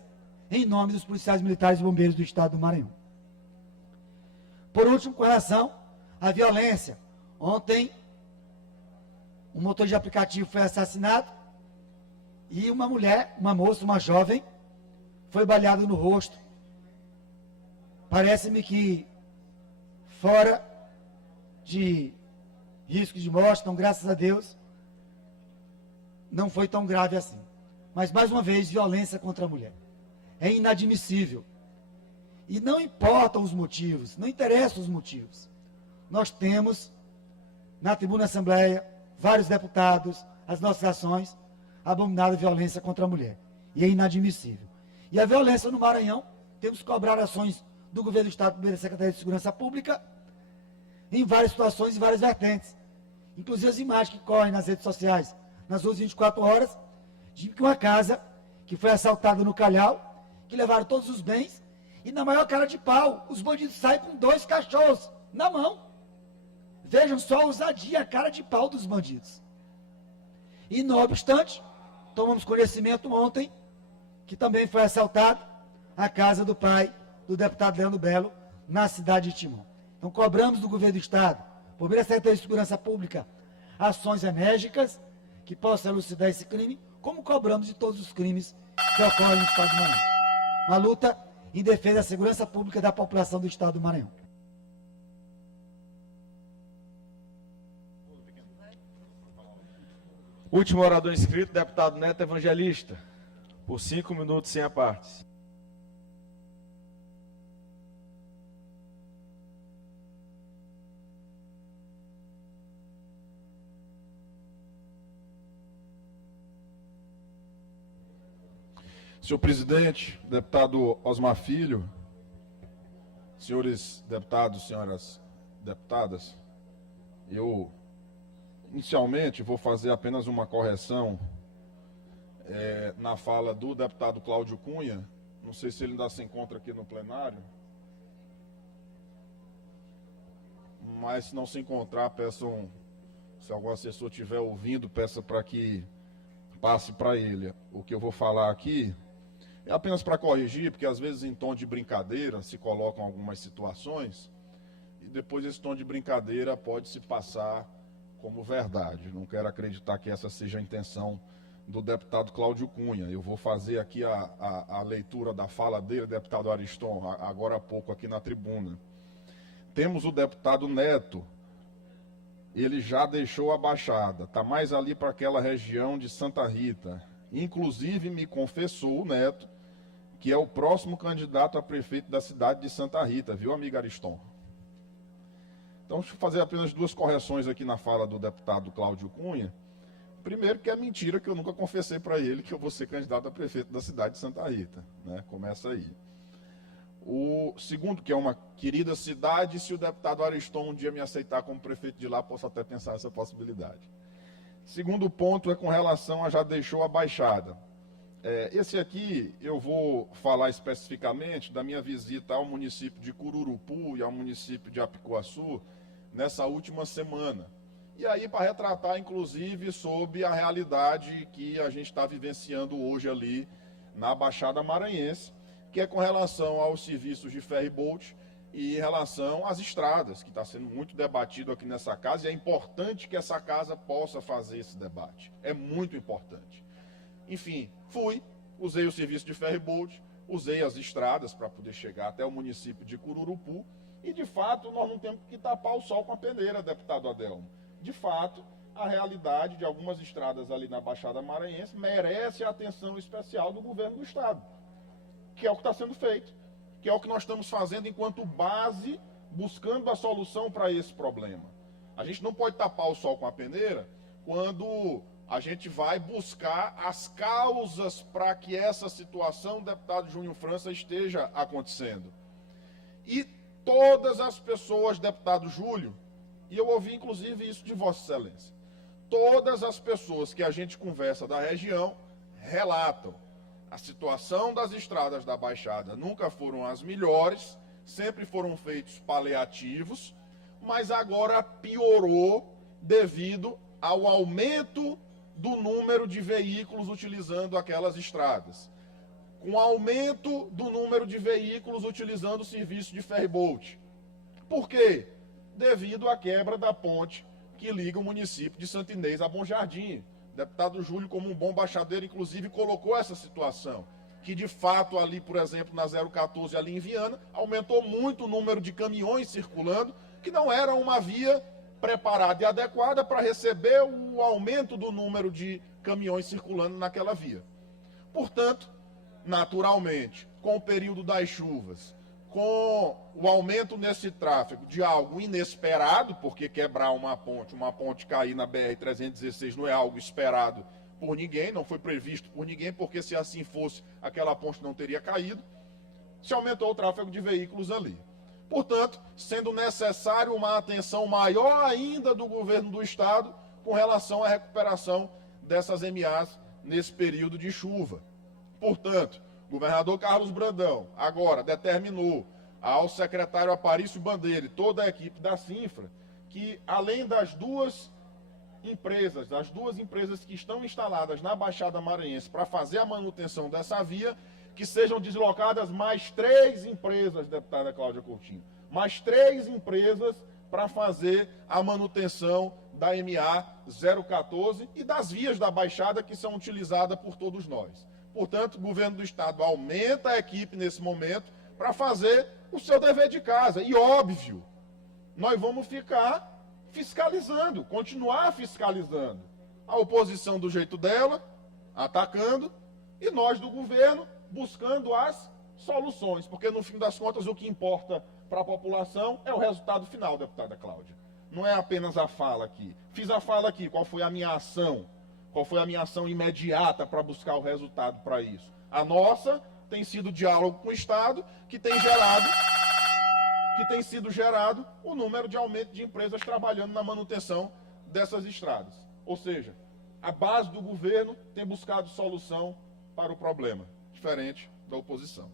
em nome dos policiais militares e bombeiros do Estado do Maranhão. Por último, com relação à violência. Ontem, um motor de aplicativo foi assassinado e uma mulher, uma moça, uma jovem, foi baleada no rosto. Parece-me que fora de risco de morte, então, graças a Deus, não foi tão grave assim. Mas, mais uma vez, violência contra a mulher. É inadmissível. E não importam os motivos, não interessam os motivos. Nós temos, na tribuna da Assembleia, vários deputados, as nossas ações, abominada violência contra a mulher. E é inadmissível. E a violência no Maranhão, temos que cobrar ações do governo do Estado, da Secretaria de Segurança Pública, em várias situações e várias vertentes. Inclusive as imagens que correm nas redes sociais, nas ruas 24 horas, de que uma casa que foi assaltada no Calhau, que levaram todos os bens, e na maior cara de pau, os bandidos saem com 2 cachorros na mão. Vejam só a ousadia, a cara de pau dos bandidos. E, não obstante, tomamos conhecimento ontem que também foi assaltado a casa do pai do deputado Leandro Belo, na cidade de Timon. Então, cobramos do governo do Estado, por meio da Secretaria de Segurança Pública, ações enérgicas que possam elucidar esse crime, como cobramos de todos os crimes que ocorrem no Estado do Maranhão. Uma luta em defesa da segurança pública da população do Estado do Maranhão. Último orador inscrito, deputado Neto Evangelista, por 5 minutos sem apartes. Senhor presidente, deputado Osmar Filho, senhores deputados, senhoras deputadas, eu inicialmente vou fazer apenas uma correção na fala do deputado Cláudio Cunha. Não sei se ele ainda se encontra aqui no plenário, mas se não se encontrar, peçam, se algum assessor estiver ouvindo, peça para que passe para ele. O que eu vou falar aqui é apenas para corrigir, porque às vezes em tom de brincadeira se colocam algumas situações e depois esse tom de brincadeira pode se passar como verdade. Não quero acreditar que essa seja a intenção do deputado Cláudio Cunha. Eu vou fazer aqui a leitura da fala dele, deputado Ariston, agora há pouco aqui na tribuna. Temos o deputado Neto, ele já deixou a Baixada, está mais ali para aquela região de Santa Rita. Inclusive me confessou o Neto que é o próximo candidato a prefeito da cidade de Santa Rita, viu, amigo Ariston? Então, deixa eu fazer apenas 2 correções aqui na fala do deputado Cláudio Cunha. Primeiro, que é mentira que eu nunca confessei para ele que eu vou ser candidato a prefeito da cidade de Santa Rita, né? Começa aí. O segundo, que é uma querida cidade, se o deputado Ariston um dia me aceitar como prefeito de lá, posso até pensar nessa possibilidade. Segundo ponto é com relação a já deixou a Baixada. Esse aqui eu vou falar especificamente da minha visita ao município de Cururupu e ao município de Apicuaçu nessa última semana. E aí para retratar, inclusive, sobre a realidade que a gente está vivenciando hoje ali na Baixada Maranhense, que é com relação aos serviços de ferry-boat e em relação às estradas, que está sendo muito debatido aqui nessa casa, e é importante que essa casa possa fazer esse debate. É muito importante. Enfim, usei o serviço de ferry-boat, usei as estradas para poder chegar até o município de Cururupu, e de fato nós não temos que tapar o sol com a peneira, deputado Adelmo. De fato, a realidade de algumas estradas ali na Baixada Maranhense merece a atenção especial do governo do Estado, que é o que está sendo feito. que é o que nós estamos fazendo enquanto base, buscando a solução para esse problema. A gente não pode tapar o sol com a peneira quando a gente vai buscar as causas para que essa situação, deputado Júnior França, esteja acontecendo. E todas as pessoas, deputado Júlio, e eu ouvi inclusive isso de Vossa Excelência, todas as pessoas que a gente conversa da região relatam a situação das estradas da Baixada nunca foram as melhores, sempre foram feitos paliativos, mas agora piorou devido ao aumento do número de veículos utilizando aquelas estradas. Com aumento do número de veículos utilizando o serviço de ferryboat. Por quê? Devido à quebra da ponte que liga o município de Santo Inês a Bom Jardim. O deputado Júlio, como um bom baixadeiro, inclusive, colocou essa situação. Que, de fato, ali, por exemplo, na 014, ali em Viana, aumentou muito o número de caminhões circulando, que não era uma via preparada e adequada para receber o aumento do número de caminhões circulando naquela via. Portanto, naturalmente, com o período das chuvas, com o aumento nesse tráfego de algo inesperado, porque quebrar uma ponte cair na BR-316 não é algo esperado por ninguém, não foi previsto por ninguém, porque se assim fosse, aquela ponte não teria caído, se aumentou o tráfego de veículos ali. Portanto, sendo necessário uma atenção maior ainda do governo do estado com relação à recuperação dessas MAs nesse período de chuva. Portanto, o governador Carlos Brandão agora determinou ao secretário Aparício Bandeira e toda a equipe da Sinfra que, além das duas empresas que estão instaladas na Baixada Maranhense para fazer a manutenção dessa via, que sejam deslocadas mais 3 empresas, deputada Cláudia Coutinho, mais 3 empresas para fazer a manutenção da MA 014 e das vias da Baixada que são utilizadas por todos nós. Portanto, o governo do estado aumenta a equipe nesse momento para fazer o seu dever de casa. E óbvio, nós vamos ficar fiscalizando, continuar fiscalizando. A oposição do jeito dela, atacando, e nós do governo buscando as soluções, porque no fim das contas o que importa para a população é o resultado final, deputada Cláudia. Não é apenas a fala aqui. Fiz a fala aqui, qual foi a minha ação? Qual foi a minha ação imediata para buscar o resultado para isso? A nossa tem sido diálogo com o Estado, que tem sido gerado o número de aumento de empresas trabalhando na manutenção dessas estradas. Ou seja, a base do governo tem buscado solução para o problema, diferente da oposição.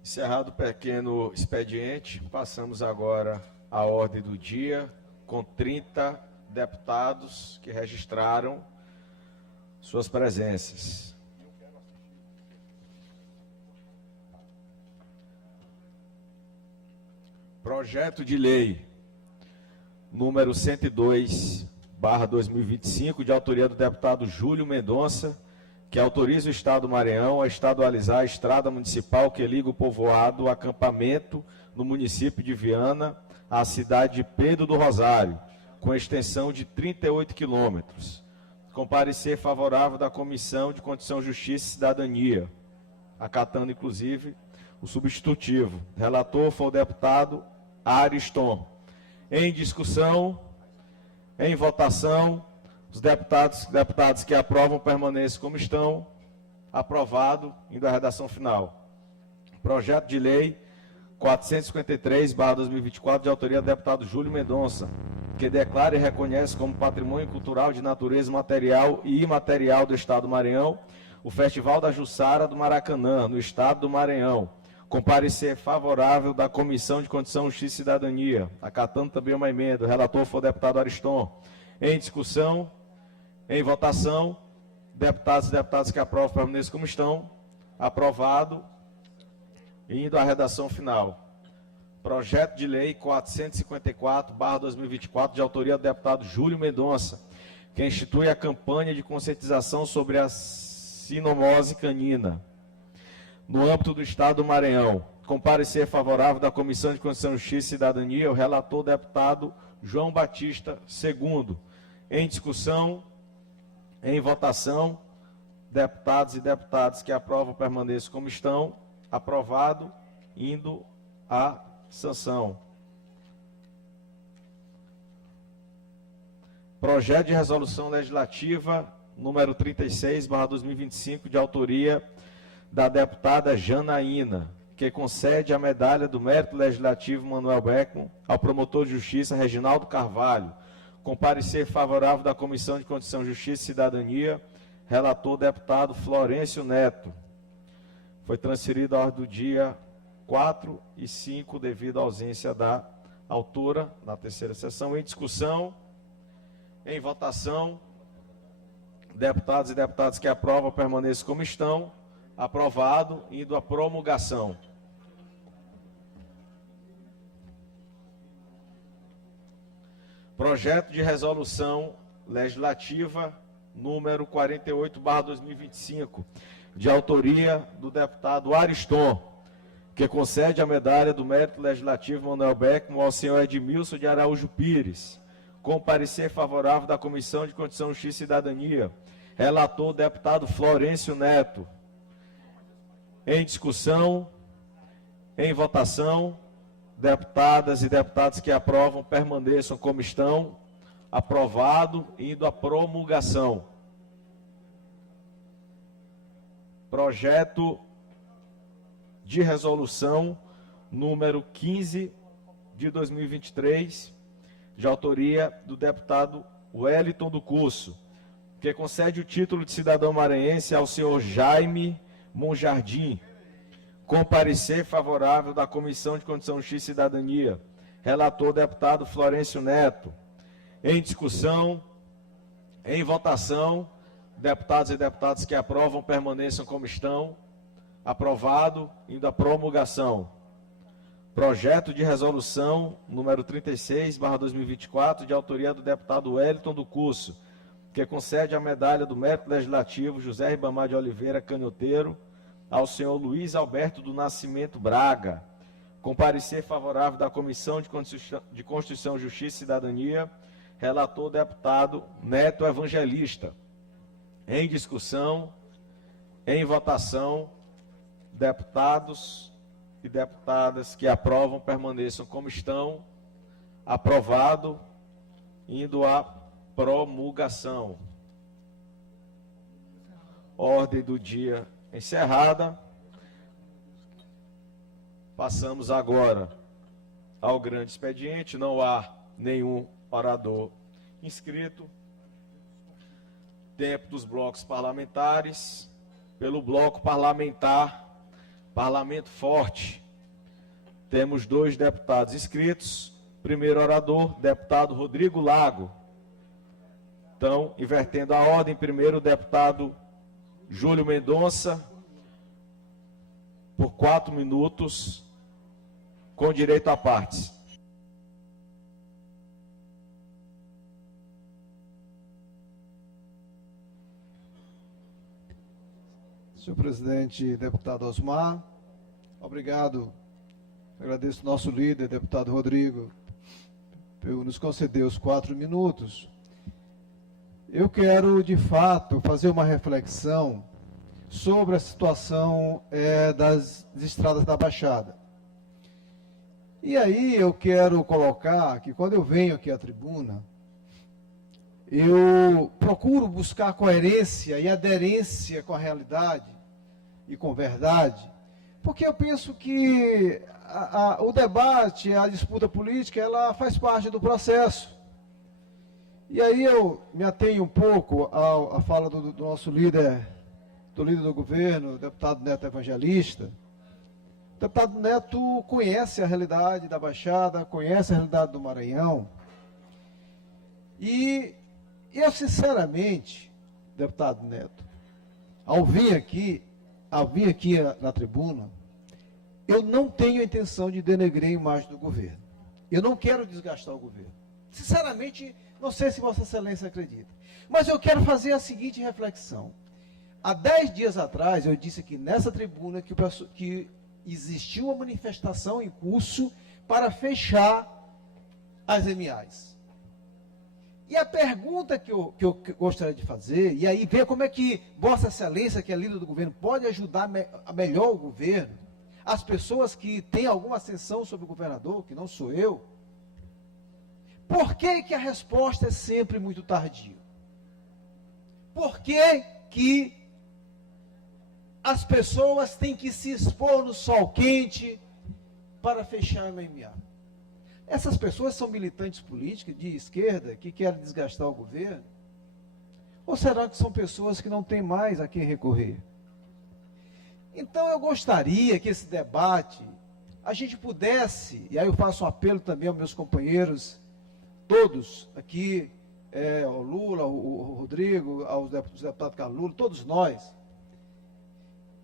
Encerrado o pequeno expediente, passamos agora à ordem do dia, com 30 deputados que registraram suas presenças. Projeto de lei número 102/2025, de autoria do deputado Júlio Mendonça, que autoriza o Estado do Maranhão a estadualizar a estrada municipal que liga o povoado, o acampamento, no município de Viana, à cidade de Pedro do Rosário, com extensão de 38 quilômetros. Com parecer favorável da Comissão de Constituição, Justiça e Cidadania, acatando, inclusive, o substitutivo. Relator foi o deputado Ariston. Em discussão, em votação, os deputados que aprovam permaneçam como estão. Aprovado, indo à redação final. Projeto de lei 453/2024, de autoria do deputado Júlio Mendonça, que declara e reconhece como patrimônio cultural de natureza material e imaterial do Estado do Maranhão o Festival da Jussara do Maracanã, no Estado do Maranhão, com parecer favorável da Comissão de Constituição, Justiça e Cidadania, acatando também uma emenda. O relator foi o deputado Ariston. Em discussão, em votação, deputados e deputadas que aprovam permaneçam como estão. Aprovado. Indo à redação final. Projeto de lei 454/2024, de autoria do deputado Júlio Mendonça, que institui a campanha de conscientização sobre a sinomose canina no âmbito do Estado do Maranhão. Com parecer favorável da Comissão de Constituição, Justiça e Cidadania, o relator deputado João Batista II. Em discussão, em votação, Deputados e deputadas que aprovam permaneçam como estão. Aprovado, indo à sanção. Projeto de resolução legislativa número 36/2025, de autoria da deputada Janaína, que concede a medalha do Mérito Legislativo Manuel Beckman ao promotor de justiça Reginaldo Carvalho, com parecer favorável da Comissão de Constituição, Justiça e Cidadania, relator deputado Florencio Neto. Foi transferido à ordem do dia 4 e 5, devido à ausência da autora na terceira sessão. Em discussão, em votação, deputados e deputadas que aprovam permaneçam como estão. Aprovado, indo à promulgação. Projeto de resolução legislativa número 48/2025, de autoria do deputado Ariston, que concede a medalha do Mérito Legislativo Manuel Beckman ao senhor Edmilson de Araújo Pires, com parecer favorável da Comissão de Constituição, Justiça e Cidadania. Relator, deputado Florencio Neto. Em discussão, em votação, deputadas e deputados que aprovam permaneçam como estão. Aprovado, indo à promulgação. Projeto de resolução número 15 de 2023, de autoria do deputado Wellington do Curso, que concede o título de cidadão maranhense ao senhor Jaime Monjardim, com parecer favorável da Comissão de Constituição, Justiça e Cidadania. Relator, deputado Florencio Neto. Em discussão, em votação, deputados e deputadas que aprovam permaneçam como estão. Aprovado, indo à promulgação. Projeto de resolução número 36/2024, de autoria do deputado Wellington do Curso, que concede a medalha do Mérito Legislativo José Ribamar de Oliveira Canhoteiro ao senhor Luiz Alberto do Nascimento Braga, com parecer favorável da Comissão de Constituição, Justiça e Cidadania. Relator, deputado Neto Evangelista. Em discussão, em votação, deputados e deputadas que aprovam permaneçam como estão. Aprovado, indo à promulgação. Ordem do dia encerrada. Passamos agora ao grande expediente. Não há nenhum orador inscrito. Tempo dos blocos parlamentares. Pelo bloco parlamentar Parlamento Forte, temos 2 deputados inscritos. Primeiro orador, deputado Rodrigo Lago. Então, invertendo a ordem, primeiro o deputado Júlio Mendonça, por 4 minutos, com direito a partes. Senhor presidente, deputado Osmar, obrigado. Agradeço ao nosso líder, deputado Rodrigo, por nos conceder os 4 minutos. Eu quero, de fato, fazer uma reflexão sobre a situação das estradas da Baixada. E aí eu quero colocar que quando eu venho aqui à tribuna, eu procuro buscar coerência e aderência com a realidade e com verdade, porque eu penso que o debate, a disputa política, ela faz parte do processo. E aí eu me atenho um pouco à fala do nosso líder, do líder do governo, o deputado Neto Evangelista. O deputado Neto conhece a realidade da Baixada, conhece a realidade do Maranhão. E eu, sinceramente, deputado Neto, ao vir aqui na tribuna, eu não tenho a intenção de denegrir a imagem do governo. Eu não quero desgastar o governo. Sinceramente, não sei se Vossa Excelência acredita. Mas eu quero fazer a seguinte reflexão. Há 10 dias atrás, eu disse aqui nessa tribuna que existiu uma manifestação em curso para fechar as MAs. E a pergunta que eu gostaria de fazer, e aí ver como é que Vossa Excelência, que é líder do governo, pode ajudar a melhor o governo, as pessoas que têm alguma ascensão sobre o governador, que não sou eu, por que a resposta é sempre muito tardia? Por que as pessoas têm que se expor no sol quente para fechar a MMA? Essas pessoas são militantes políticos de esquerda que querem desgastar o governo? Ou será que são pessoas que não têm mais a quem recorrer? Então eu gostaria que esse debate a gente pudesse, e aí eu faço um apelo também aos meus companheiros, todos aqui, ao Lula, o Rodrigo, aos deputados Carlos Lula, todos nós,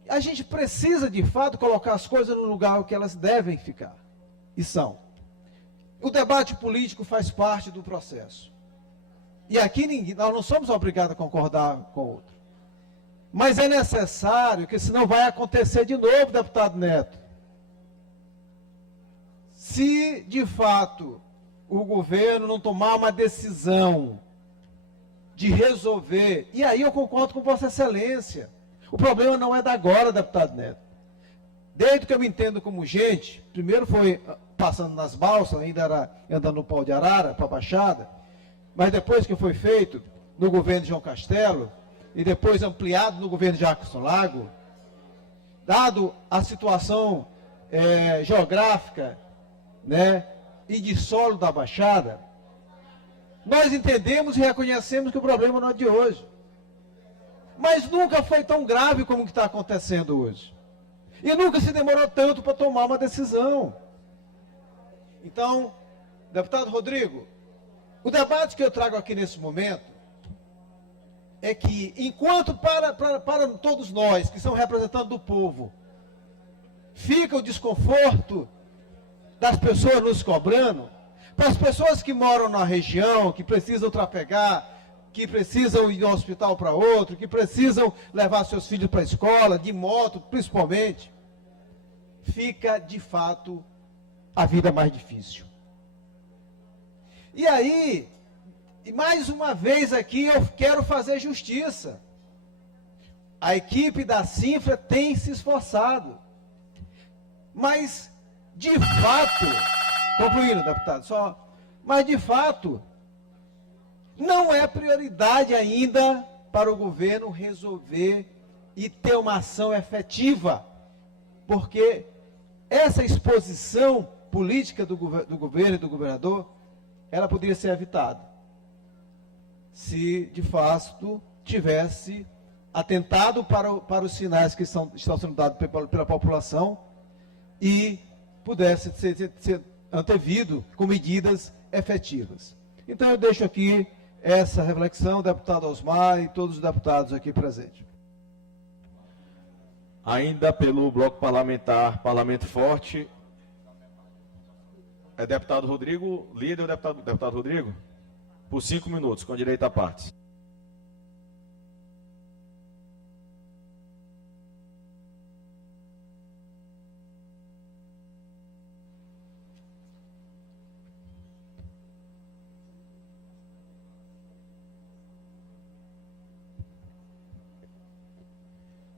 a gente precisa de fato colocar as coisas no lugar que elas devem ficar, e são. O debate político faz parte do processo. E aqui nós não somos obrigados a concordar com o outro. Mas é necessário, que senão vai acontecer de novo, deputado Neto. Se, de fato, o governo não tomar uma decisão de resolver, e aí eu concordo com Vossa Excelência, o problema não é da agora, deputado Neto. Desde que eu me entendo como gente, primeiro foi passando nas balsas, ainda era andando no pau de arara, para a Baixada, mas depois que foi feito no governo de João Castelo, e depois ampliado no governo de Jackson Lago, dado a situação geográfica, né, e de solo da Baixada, nós entendemos e reconhecemos que o problema não é de hoje. Mas nunca foi tão grave como o que está acontecendo hoje. E nunca se demorou tanto para tomar uma decisão. Então, deputado Rodrigo, o debate que eu trago aqui nesse momento é que, enquanto para todos nós, que são representantes do povo, fica o desconforto das pessoas nos cobrando, para as pessoas que moram na região, que precisam trafegar, que precisam ir de um hospital para outro, que precisam levar seus filhos para a escola, de moto, principalmente, fica, de fato, a vida mais difícil. E aí, mais uma vez aqui, eu quero fazer justiça. A equipe da Cinfra tem se esforçado. Mas, de fato, concluindo, deputado, mas de fato, não é prioridade ainda para o governo resolver e ter uma ação efetiva, porque essa exposição política do governo e do governador, ela poderia ser evitada, se de fato tivesse atentado para os sinais que estão sendo dados pela população e pudesse ser antevido com medidas efetivas. Então eu deixo aqui essa reflexão, deputado Osmar e todos os deputados aqui presentes. Ainda pelo bloco parlamentar Parlamento Forte, é deputado Rodrigo, líder, deputado Rodrigo, por 5 minutos, com direito a partes.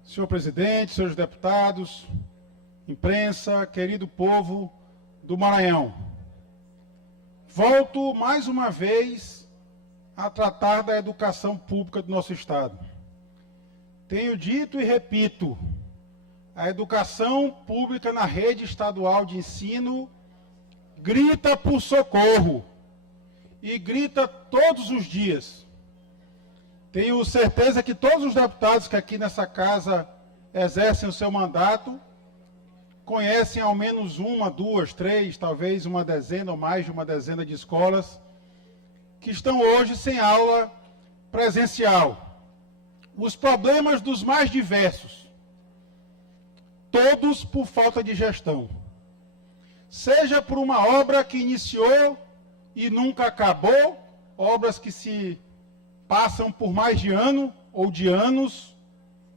Senhor presidente, senhores deputados, imprensa, querido povo do Maranhão. Volto mais uma vez a tratar da educação pública do nosso estado. Tenho dito e repito, a educação pública na rede estadual de ensino grita por socorro e grita todos os dias. Tenho certeza que todos os deputados que aqui nessa casa exercem o seu mandato conhecem ao menos uma, duas, três, talvez uma dezena ou mais de uma dezena de escolas que estão hoje sem aula presencial. Os problemas dos mais diversos, todos por falta de gestão. Seja por uma obra que iniciou e nunca acabou, obras que se passam por mais de ano ou de anos,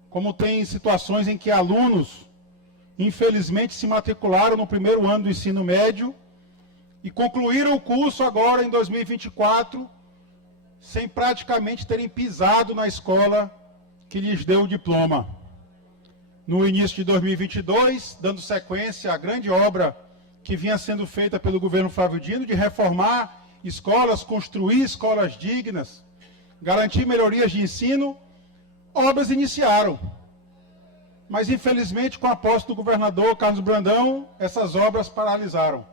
como tem situações em que alunos, infelizmente, se matricularam no primeiro ano do ensino médio e concluíram o curso agora em 2024 sem praticamente terem pisado na escola que lhes deu o diploma. No início de 2022, dando sequência à grande obra que vinha sendo feita pelo governo Flávio Dino de reformar escolas, construir escolas dignas, garantir melhorias de ensino, obras iniciaram. Mas, infelizmente, com a posse do governador Carlos Brandão, essas obras paralisaram.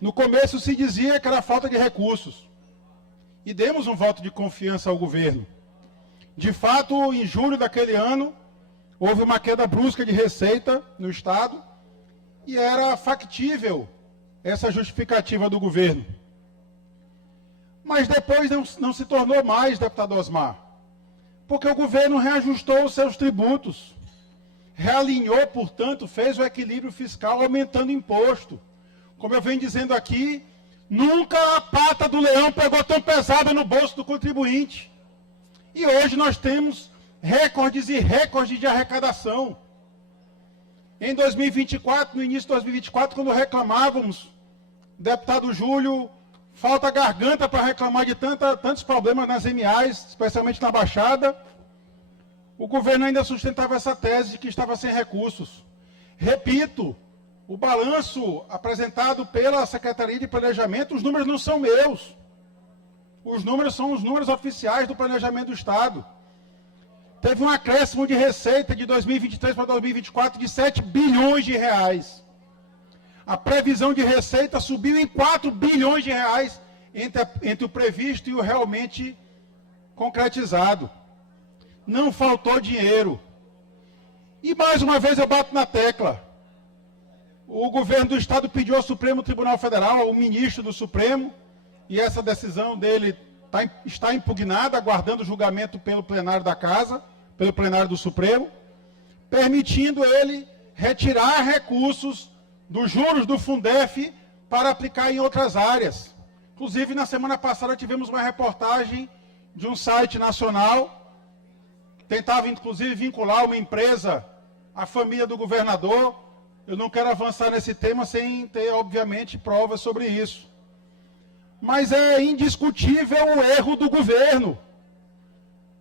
No começo se dizia que era falta de recursos. E demos um voto de confiança ao governo. De fato, em julho daquele ano, houve uma queda brusca de receita no Estado e era factível essa justificativa do governo. Mas depois não se tornou mais, deputado Osmar, porque o governo reajustou os seus tributos, realinhou, portanto, fez o equilíbrio fiscal aumentando imposto. Como eu venho dizendo aqui, nunca a pata do leão pegou tão pesada no bolso do contribuinte. E hoje nós temos recordes e recordes de arrecadação. Em 2024, no início de 2024, quando reclamávamos, deputado Júlio, falta garganta para reclamar de tantos problemas nas MAs, especialmente na Baixada, o governo ainda sustentava essa tese de que estava sem recursos. Repito, o balanço apresentado pela Secretaria de Planejamento, os números não são meus. Os números são os números oficiais do Planejamento do Estado. Teve um acréscimo de receita de 2023 para 2024 de 7 bilhões de reais. A previsão de receita subiu em 4 bilhões de reais entre o previsto e o realmente concretizado. Não faltou dinheiro. E mais uma vez eu bato na tecla. O governo do Estado pediu ao Supremo Tribunal Federal, ao ministro do Supremo, e essa decisão dele está impugnada, aguardando julgamento pelo plenário da Casa, pelo plenário do Supremo, permitindo ele retirar recursos dos juros do Fundef para aplicar em outras áreas. Inclusive, na semana passada tivemos uma reportagem de um site nacional, tentava inclusive vincular uma empresa à família do governador. Eu não quero avançar nesse tema sem ter, obviamente, provas sobre isso. Mas é indiscutível o erro do governo.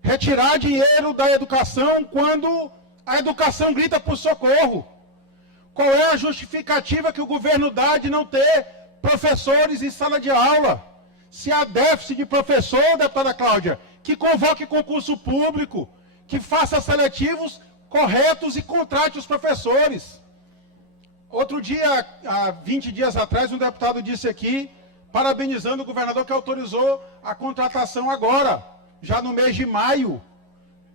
Retirar dinheiro da educação quando a educação grita por socorro. Qual é a justificativa que o governo dá de não ter professores em sala de aula? Se há déficit de professor, deputada Cláudia, que convoque concurso público, que faça seletivos corretos e contrate os professores. Outro dia, há 20 dias atrás, um deputado disse aqui, parabenizando o governador que autorizou a contratação agora, já no mês de maio,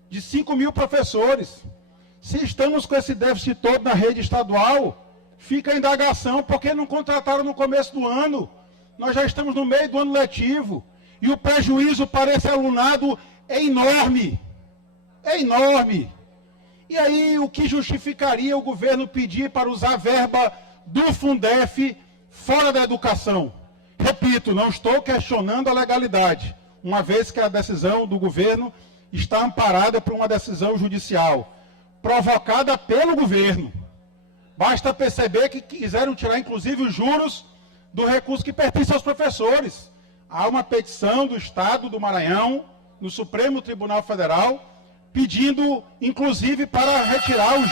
de 5 mil professores. Se estamos com esse déficit todo na rede estadual, fica a indagação, por que não contrataram no começo do ano? Nós já estamos no meio do ano letivo, e o prejuízo para esse alunado é enorme. É enorme. E aí, o que justificaria o governo pedir para usar verba do Fundef fora da educação? Repito, não estou questionando a legalidade, uma vez que a decisão do governo está amparada por uma decisão judicial, provocada pelo governo. Basta perceber que quiseram tirar, inclusive, os juros do recurso que pertence aos professores. Há uma petição do Estado do Maranhão, no Supremo Tribunal Federal, pedindo, inclusive, para retirar os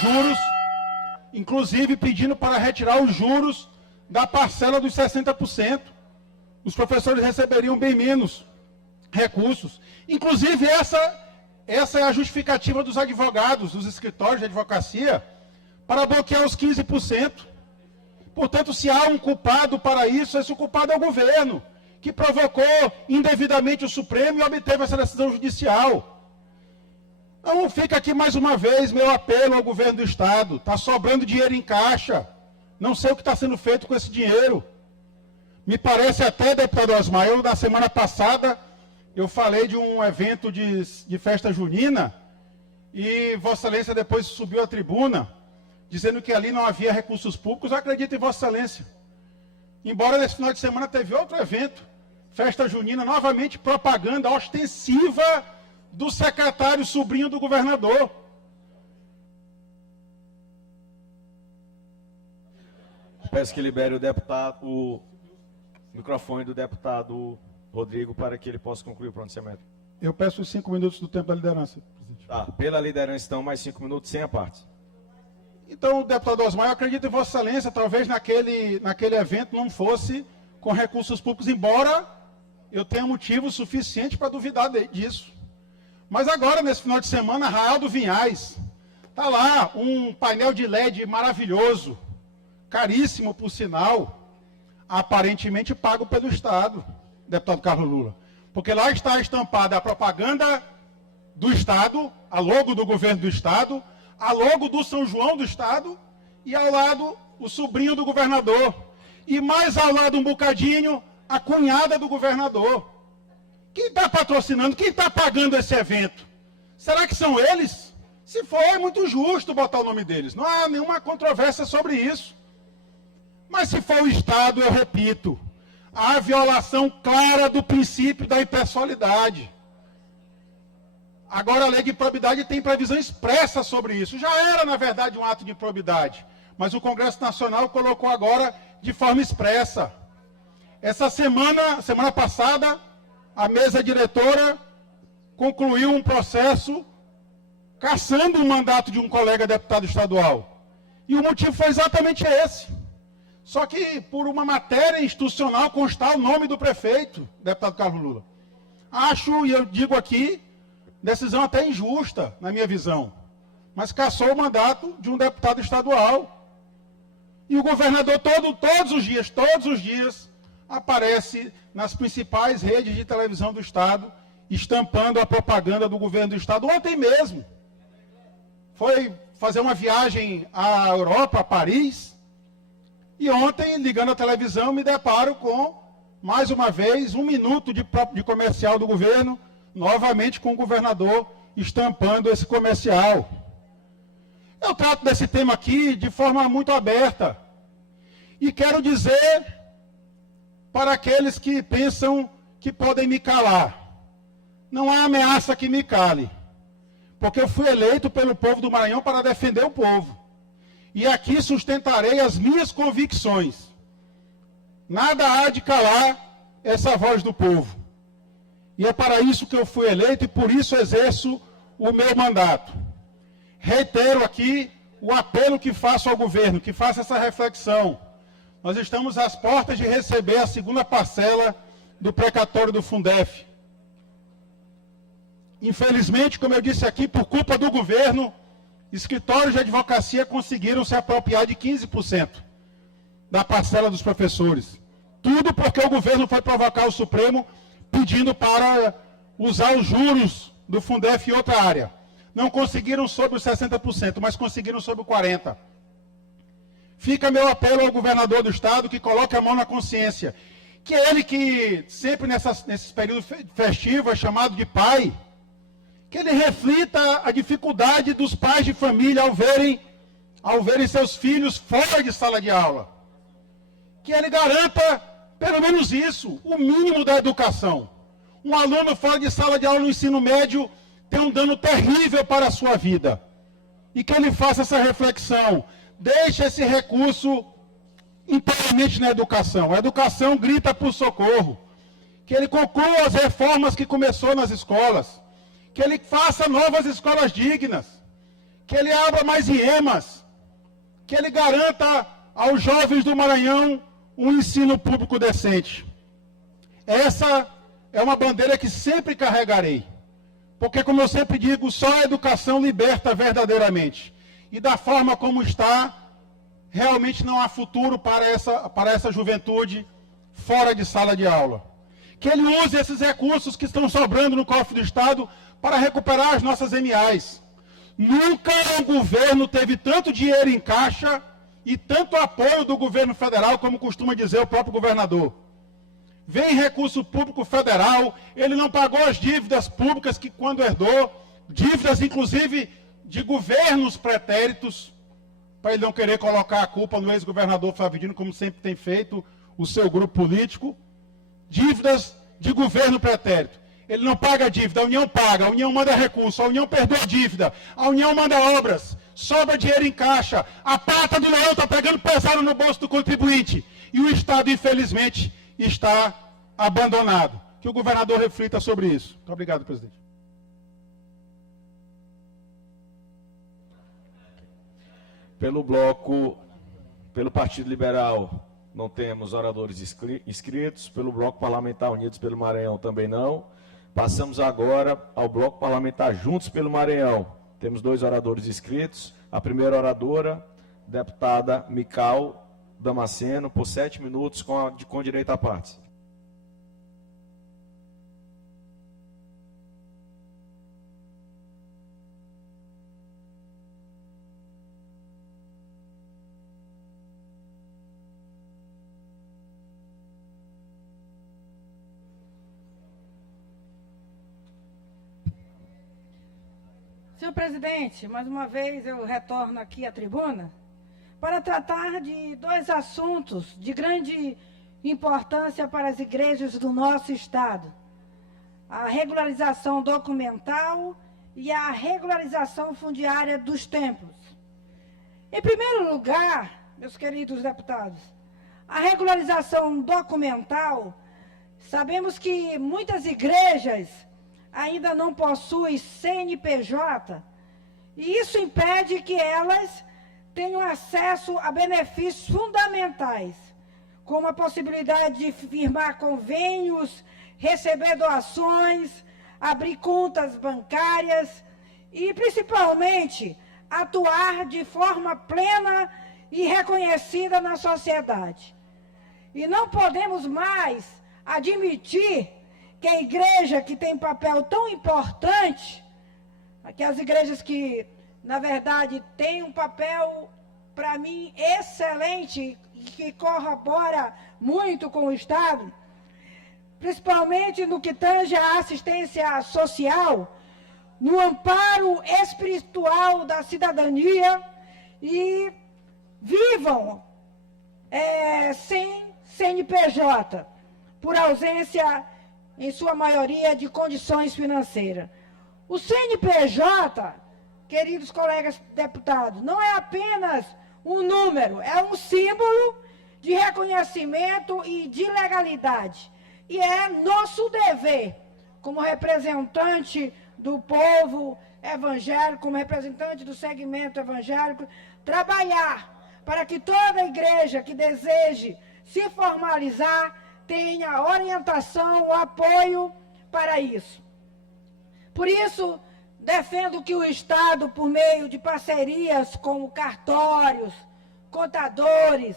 juros, da parcela dos 60%. Os professores receberiam bem menos recursos. Inclusive, essa é a justificativa dos advogados, dos escritórios de advocacia, para bloquear os 15%. Portanto, se há um culpado para isso, esse culpado é o governo, que provocou indevidamente o Supremo e obteve essa decisão judicial. Então, fica aqui mais uma vez meu apelo ao governo do Estado. Está sobrando dinheiro em caixa. Não sei o que está sendo feito com esse dinheiro. Me parece até, deputado Osmar, na semana passada, eu falei de um evento de festa junina e Vossa Excelência depois subiu à tribuna, dizendo que ali não havia recursos públicos. Eu acredito em Vossa Excelência. Embora nesse final de semana teve outro evento, festa junina, novamente propaganda ostensiva do secretário sobrinho do governador. Peço que libere o microfone do deputado Rodrigo para que ele possa concluir o pronunciamento. Eu peço os 5 minutos do tempo da liderança, presidente. Tá, pela liderança, então, mais 5 minutos, sem a parte. Então, deputado Osmar, eu acredito em Vossa Excelência, talvez naquele evento não fosse com recursos públicos, embora eu tenha motivo suficiente para duvidar disso. Mas agora, nesse final de semana, Arraial do Vinhais, está lá um painel de LED maravilhoso, caríssimo por sinal, aparentemente pago pelo Estado, deputado Carlos Lula. Porque lá está estampada a propaganda do Estado, a logo do governo do Estado, a logo do São João do Estado, e ao lado o sobrinho do governador. E mais ao lado um bocadinho, a cunhada do governador. Quem está patrocinando, quem está pagando esse evento? Será que são eles? Se for, é muito justo botar o nome deles. Não há nenhuma controvérsia sobre isso. Mas se for o Estado, eu repito, há violação clara do princípio da impessoalidade. Agora a lei de improbidade tem previsão expressa sobre isso. Já era, na verdade, um ato de improbidade, mas o Congresso Nacional colocou agora de forma expressa. Essa semana passada, a mesa diretora concluiu um processo cassando o mandato de um colega deputado estadual. E o motivo foi exatamente esse. Só que por uma matéria institucional constar o nome do prefeito, deputado Carlos Lula. Acho, e eu digo aqui, decisão até injusta, na minha visão. Mas cassou o mandato de um deputado estadual. E o governador todos os dias, aparece nas principais redes de televisão do Estado, estampando a propaganda do governo do Estado. Ontem mesmo, foi fazer uma viagem à Europa, a Paris, e ontem, ligando a televisão, me deparo com, mais uma vez, 1 minuto de comercial do governo, novamente com o governador estampando esse comercial. Eu trato desse tema aqui de forma muito aberta. E quero dizer para aqueles que pensam que podem me calar. Não há ameaça que me cale. Porque eu fui eleito pelo povo do Maranhão para defender o povo. E aqui sustentarei as minhas convicções. Nada há de calar essa voz do povo. E é para isso que eu fui eleito e por isso exerço o meu mandato. Reitero aqui o apelo que faço ao governo, que faça essa reflexão. Nós estamos às portas de receber a segunda parcela do precatório do Fundef. Infelizmente, como eu disse aqui, por culpa do governo, escritórios de advocacia conseguiram se apropriar de 15% da parcela dos professores. Tudo porque o governo foi provocar o Supremo pedindo para usar os juros do Fundef em outra área. Não conseguiram sobre os 60%, mas conseguiram sobre o 40%. Fica meu apelo ao governador do Estado que coloque a mão na consciência. Que ele que sempre nesses períodos festivos é chamado de pai, que ele reflita a dificuldade dos pais de família ao verem seus filhos fora de sala de aula. Que ele garanta, pelo menos isso, o mínimo da educação. Um aluno fora de sala de aula no ensino médio tem um dano terrível para a sua vida. E que ele faça essa reflexão. Deixe esse recurso inteiramente na educação. A educação grita por socorro. Que ele conclua as reformas que começou nas escolas. Que ele faça novas escolas dignas. Que ele abra mais IEMAs. Que ele garanta aos jovens do Maranhão um ensino público decente. Essa é uma bandeira que sempre carregarei. Porque, como eu sempre digo, só a educação liberta verdadeiramente. E da forma como está, realmente não há futuro para essa juventude fora de sala de aula. Que ele use esses recursos que estão sobrando no cofre do Estado para recuperar as nossas MAs. Nunca um governo teve tanto dinheiro em caixa e tanto apoio do governo federal, como costuma dizer o próprio governador. Vem recurso público federal, ele não pagou as dívidas públicas que quando herdou, dívidas inclusive de governos pretéritos, para ele não querer colocar a culpa no ex-governador Flávio Dino, como sempre tem feito o seu grupo político. Dívidas de governo pretérito. Ele não paga a dívida, a União paga, a União manda recurso, a União perdoa a dívida, a União manda obras, sobra dinheiro em caixa, a pata do leão está pegando pesado no bolso do contribuinte, e o Estado, infelizmente, está abandonado. que o governador reflita sobre isso. Muito obrigado, presidente. Pelo bloco, pelo Partido Liberal, não temos oradores inscritos. Pelo bloco parlamentar Unidos pelo Maranhão, também não. Passamos agora ao bloco parlamentar Juntos pelo Maranhão. Temos 2 oradores inscritos. A primeira oradora, deputada Mical Damasceno, por 7 minutos, com direito à parte. Senhor presidente, mais uma vez eu retorno aqui à tribuna para tratar de 2 assuntos de grande importância para as igrejas do nosso estado: a regularização documental e a regularização fundiária dos templos. Em primeiro lugar, meus queridos deputados, a regularização documental, sabemos que muitas igrejas ainda não possuem CNPJ, e isso impede que elas tenham acesso a benefícios fundamentais, como a possibilidade de firmar convênios, receber doações, abrir contas bancárias e, principalmente, atuar de forma plena e reconhecida na sociedade. E não podemos mais admitir que a igreja, que tem papel tão importante, que as igrejas que, na verdade, têm um papel, para mim, excelente, e que corrobora muito com o Estado, principalmente no que tange à assistência social, no amparo espiritual da cidadania, e vivam sem CNPJ, por ausência, em sua maioria, de condições financeiras. O CNPJ, queridos colegas deputados, não é apenas um número, é um símbolo de reconhecimento e de legalidade. E é nosso dever, como representante do povo evangélico, como representante do segmento evangélico, trabalhar para que toda igreja que deseje se formalizar tenha orientação, apoio para isso. Por isso, defendo que o Estado, por meio de parcerias como cartórios, contadores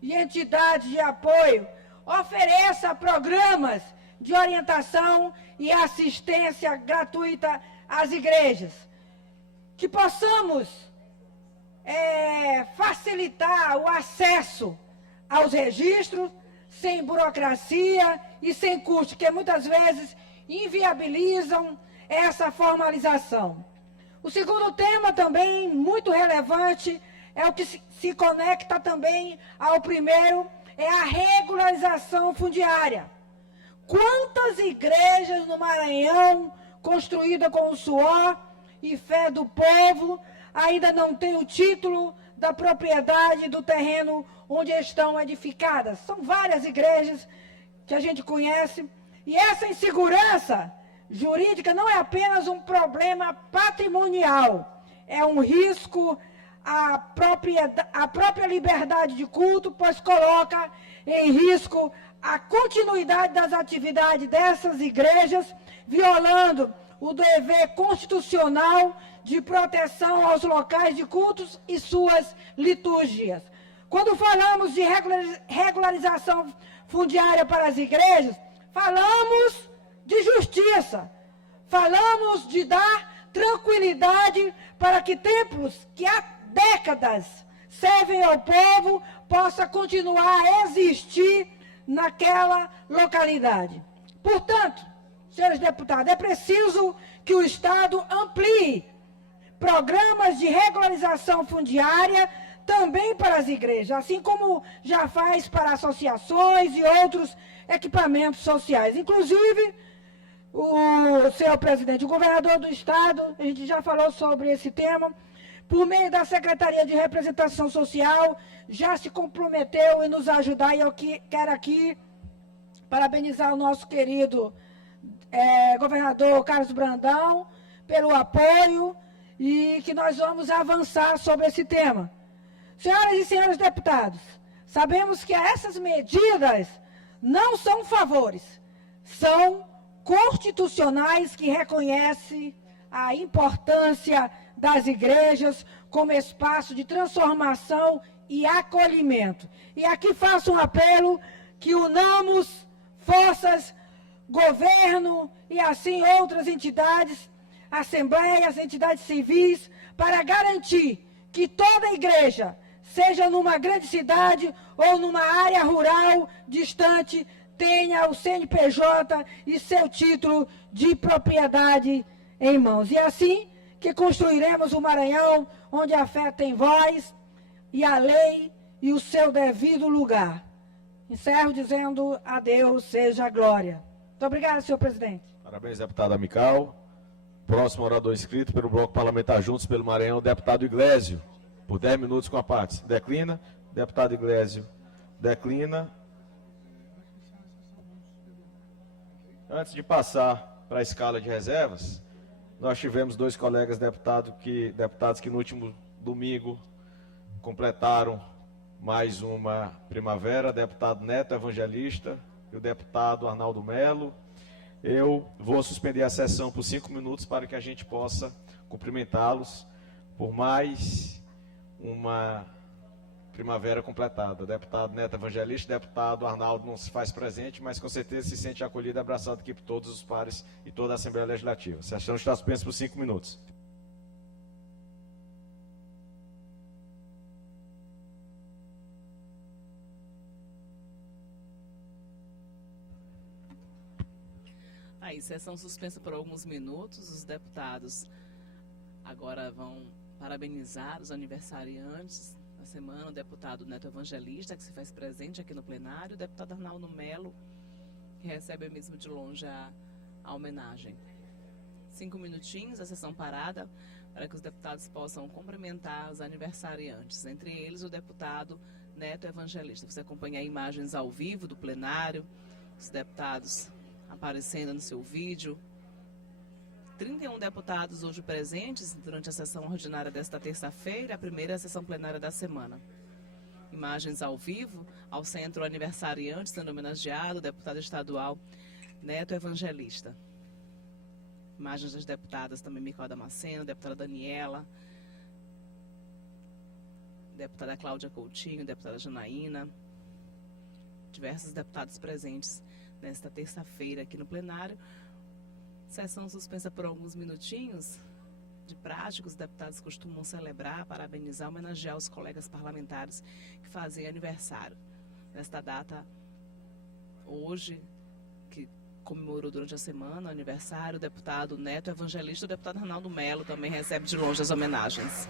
e entidades de apoio, ofereça programas de orientação e assistência gratuita às igrejas. Que possamos facilitar o acesso aos registros, sem burocracia e sem custo, que muitas vezes inviabilizam essa formalização. O segundo tema também muito relevante é o que se conecta também ao primeiro, é a regularização fundiária. Quantas igrejas no Maranhão, construídas com o suor e fé do povo, ainda não têm o título da propriedade do terreno onde estão edificadas? São várias igrejas que a gente conhece, e essa insegurança jurídica não é apenas um problema patrimonial, é um risco à própria liberdade de culto, pois coloca em risco a continuidade das atividades dessas igrejas, violando o dever constitucional de proteção aos locais de cultos e suas liturgias. Quando falamos de regularização fundiária para as igrejas, falamos de justiça, falamos de dar tranquilidade para que templos que há décadas servem ao povo possa continuar a existir naquela localidade. Portanto, senhores deputados, é preciso que o Estado amplie programas de regularização fundiária também para as igrejas, assim como já faz para associações e outros equipamentos sociais. Inclusive, senhor presidente, o governador do Estado, a gente já falou sobre esse tema, por meio da Secretaria de Representação Social, já se comprometeu em nos ajudar, e eu quero aqui parabenizar o nosso querido governador Carlos Brandão pelo apoio e que nós vamos avançar sobre esse tema. Senhoras e senhores deputados, sabemos que essas medidas não são favores, são constitucionais que reconhecem a importância das igrejas como espaço de transformação e acolhimento. E aqui faço um apelo que unamos forças, governo e assim outras entidades, assembleias, entidades civis, para garantir que toda igreja, seja numa grande cidade ou numa área rural distante, tenha o CNPJ e seu título de propriedade em mãos. E assim que construiremos o Maranhão, onde a fé tem voz e a lei e o seu devido lugar. Encerro dizendo a Deus seja a glória. Muito obrigada, senhor presidente. Parabéns, deputado Amical. Próximo orador inscrito pelo Bloco Parlamentar Juntos pelo Maranhão, o deputado Iglesio, por 10 minutos com a parte. Declina. Deputado Iglesio, declina. Antes de passar para a escala de reservas, nós tivemos dois colegas deputados que no último domingo completaram mais uma primavera, o deputado Neto Evangelista e o deputado Arnaldo Melo. Eu vou suspender a sessão por 5 minutos para que a gente possa cumprimentá-los por mais uma primavera completada. Deputado Neto Evangelista, deputado Arnaldo não se faz presente, mas com certeza se sente acolhido e abraçado aqui por todos os pares e toda a Assembleia Legislativa. A sessão está suspensa por 5 minutos. Aí, sessão suspensa por alguns minutos. Os deputados agora vão parabenizar os aniversariantes da semana, o deputado Neto Evangelista, que se faz presente aqui no plenário, o deputado Arnaldo Melo, que recebe mesmo de longe a homenagem. 5 minutinhos, a sessão parada, para que os deputados possam cumprimentar os aniversariantes, entre eles o deputado Neto Evangelista. Você acompanha imagens ao vivo do plenário, os deputados aparecendo no seu vídeo. 31 deputados hoje presentes durante a sessão ordinária desta terça-feira, a primeira sessão plenária da semana. Imagens ao vivo, ao centro aniversariante, sendo homenageado o deputado estadual Neto Evangelista. Imagens das deputadas também Micael Damasceno, deputada Daniela, deputada Cláudia Coutinho, deputada Janaína, diversos deputados presentes nesta terça-feira aqui no plenário. Sessão suspensa por alguns minutinhos. De prática, os deputados costumam celebrar, parabenizar, homenagear os colegas parlamentares que fazem aniversário. Nesta data, hoje, que comemorou durante a semana o aniversário, o deputado Neto Evangelista, o deputado Arnaldo Melo também recebe de longe as homenagens.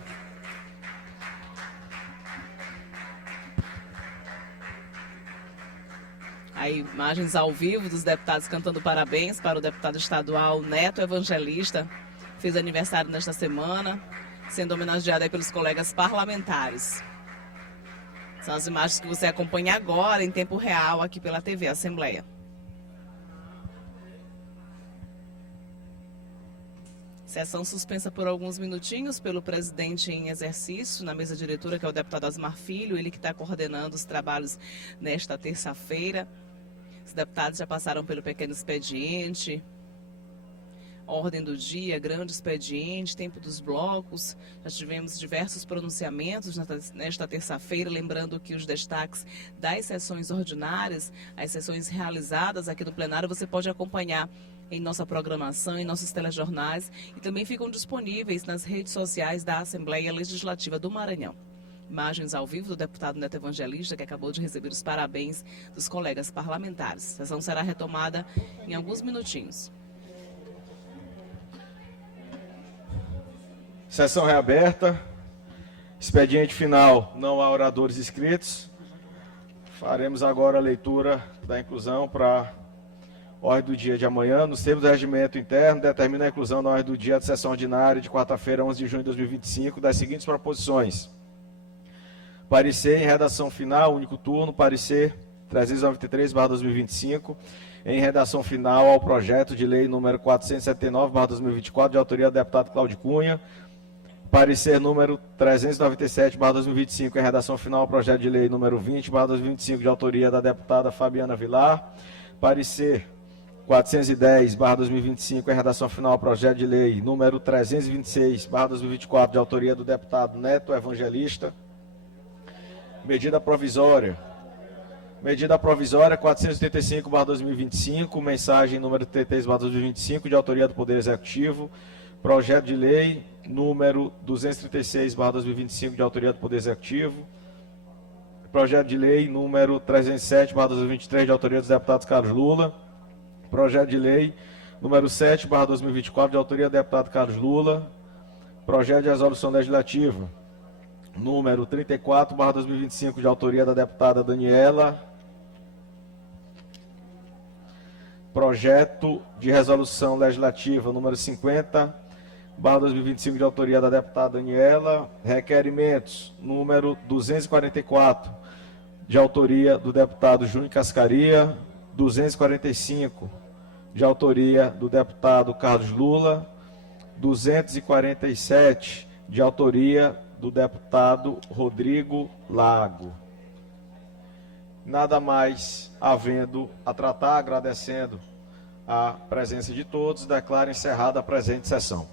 Aí, imagens ao vivo dos deputados cantando parabéns para o deputado estadual Neto Evangelista, que fez aniversário nesta semana, sendo homenageado aí pelos colegas parlamentares. São as imagens que você acompanha agora, em tempo real, aqui pela TV Assembleia. Sessão suspensa por alguns minutinhos pelo presidente em exercício na mesa diretora, que é o deputado Osmar Filho, ele que está coordenando os trabalhos nesta terça-feira. Os deputados já passaram pelo pequeno expediente, ordem do dia, grande expediente, tempo dos blocos. Já tivemos diversos pronunciamentos nesta terça-feira, lembrando que os destaques das sessões ordinárias, as sessões realizadas aqui no plenário, você pode acompanhar em nossa programação, em nossos telejornais, e também ficam disponíveis nas redes sociais da Assembleia Legislativa do Maranhão. Imagens ao vivo do deputado Neto Evangelista, que acabou de receber os parabéns dos colegas parlamentares. A sessão será retomada em alguns minutinhos. Sessão reaberta. Expediente final, não há oradores inscritos. Faremos agora a leitura da inclusão para ordem do dia de amanhã. Nos termos do regimento interno, determina a inclusão na ordem do dia de sessão ordinária de quarta-feira, 11 de junho de 2025, das seguintes proposições. Parecer em redação final, único turno. Parecer 393/2025, em redação final ao projeto de lei número 479/2024, de autoria do deputado Cláudio Cunha. Parecer número 397/2025, em redação final ao projeto de lei número 20/2025, de autoria da deputada Fabiana Vilar. Parecer 410/2025, em redação final ao projeto de lei número 326/2024, de autoria do deputado Neto Evangelista. Medida provisória 485/2025, mensagem número 33/2025, de autoria do Poder Executivo. Projeto de lei número 236/2025, de autoria do Poder Executivo. Projeto de lei número 307/2023, de autoria dos deputados Carlos Lula. Projeto de lei número 7/2024, de autoria do deputado Carlos Lula. Projeto de resolução legislativa número 34/2025, de autoria da deputada Daniela. Projeto de resolução legislativa número 50/2025, de autoria da deputada Daniela. Requerimentos número 244, de autoria do deputado Júnior Cascaria. 245, de autoria do deputado Carlos Lula. 247, de autoria do deputado Rodrigo Lago. Nada mais havendo a tratar, agradecendo a presença de todos, declaro encerrada a presente sessão.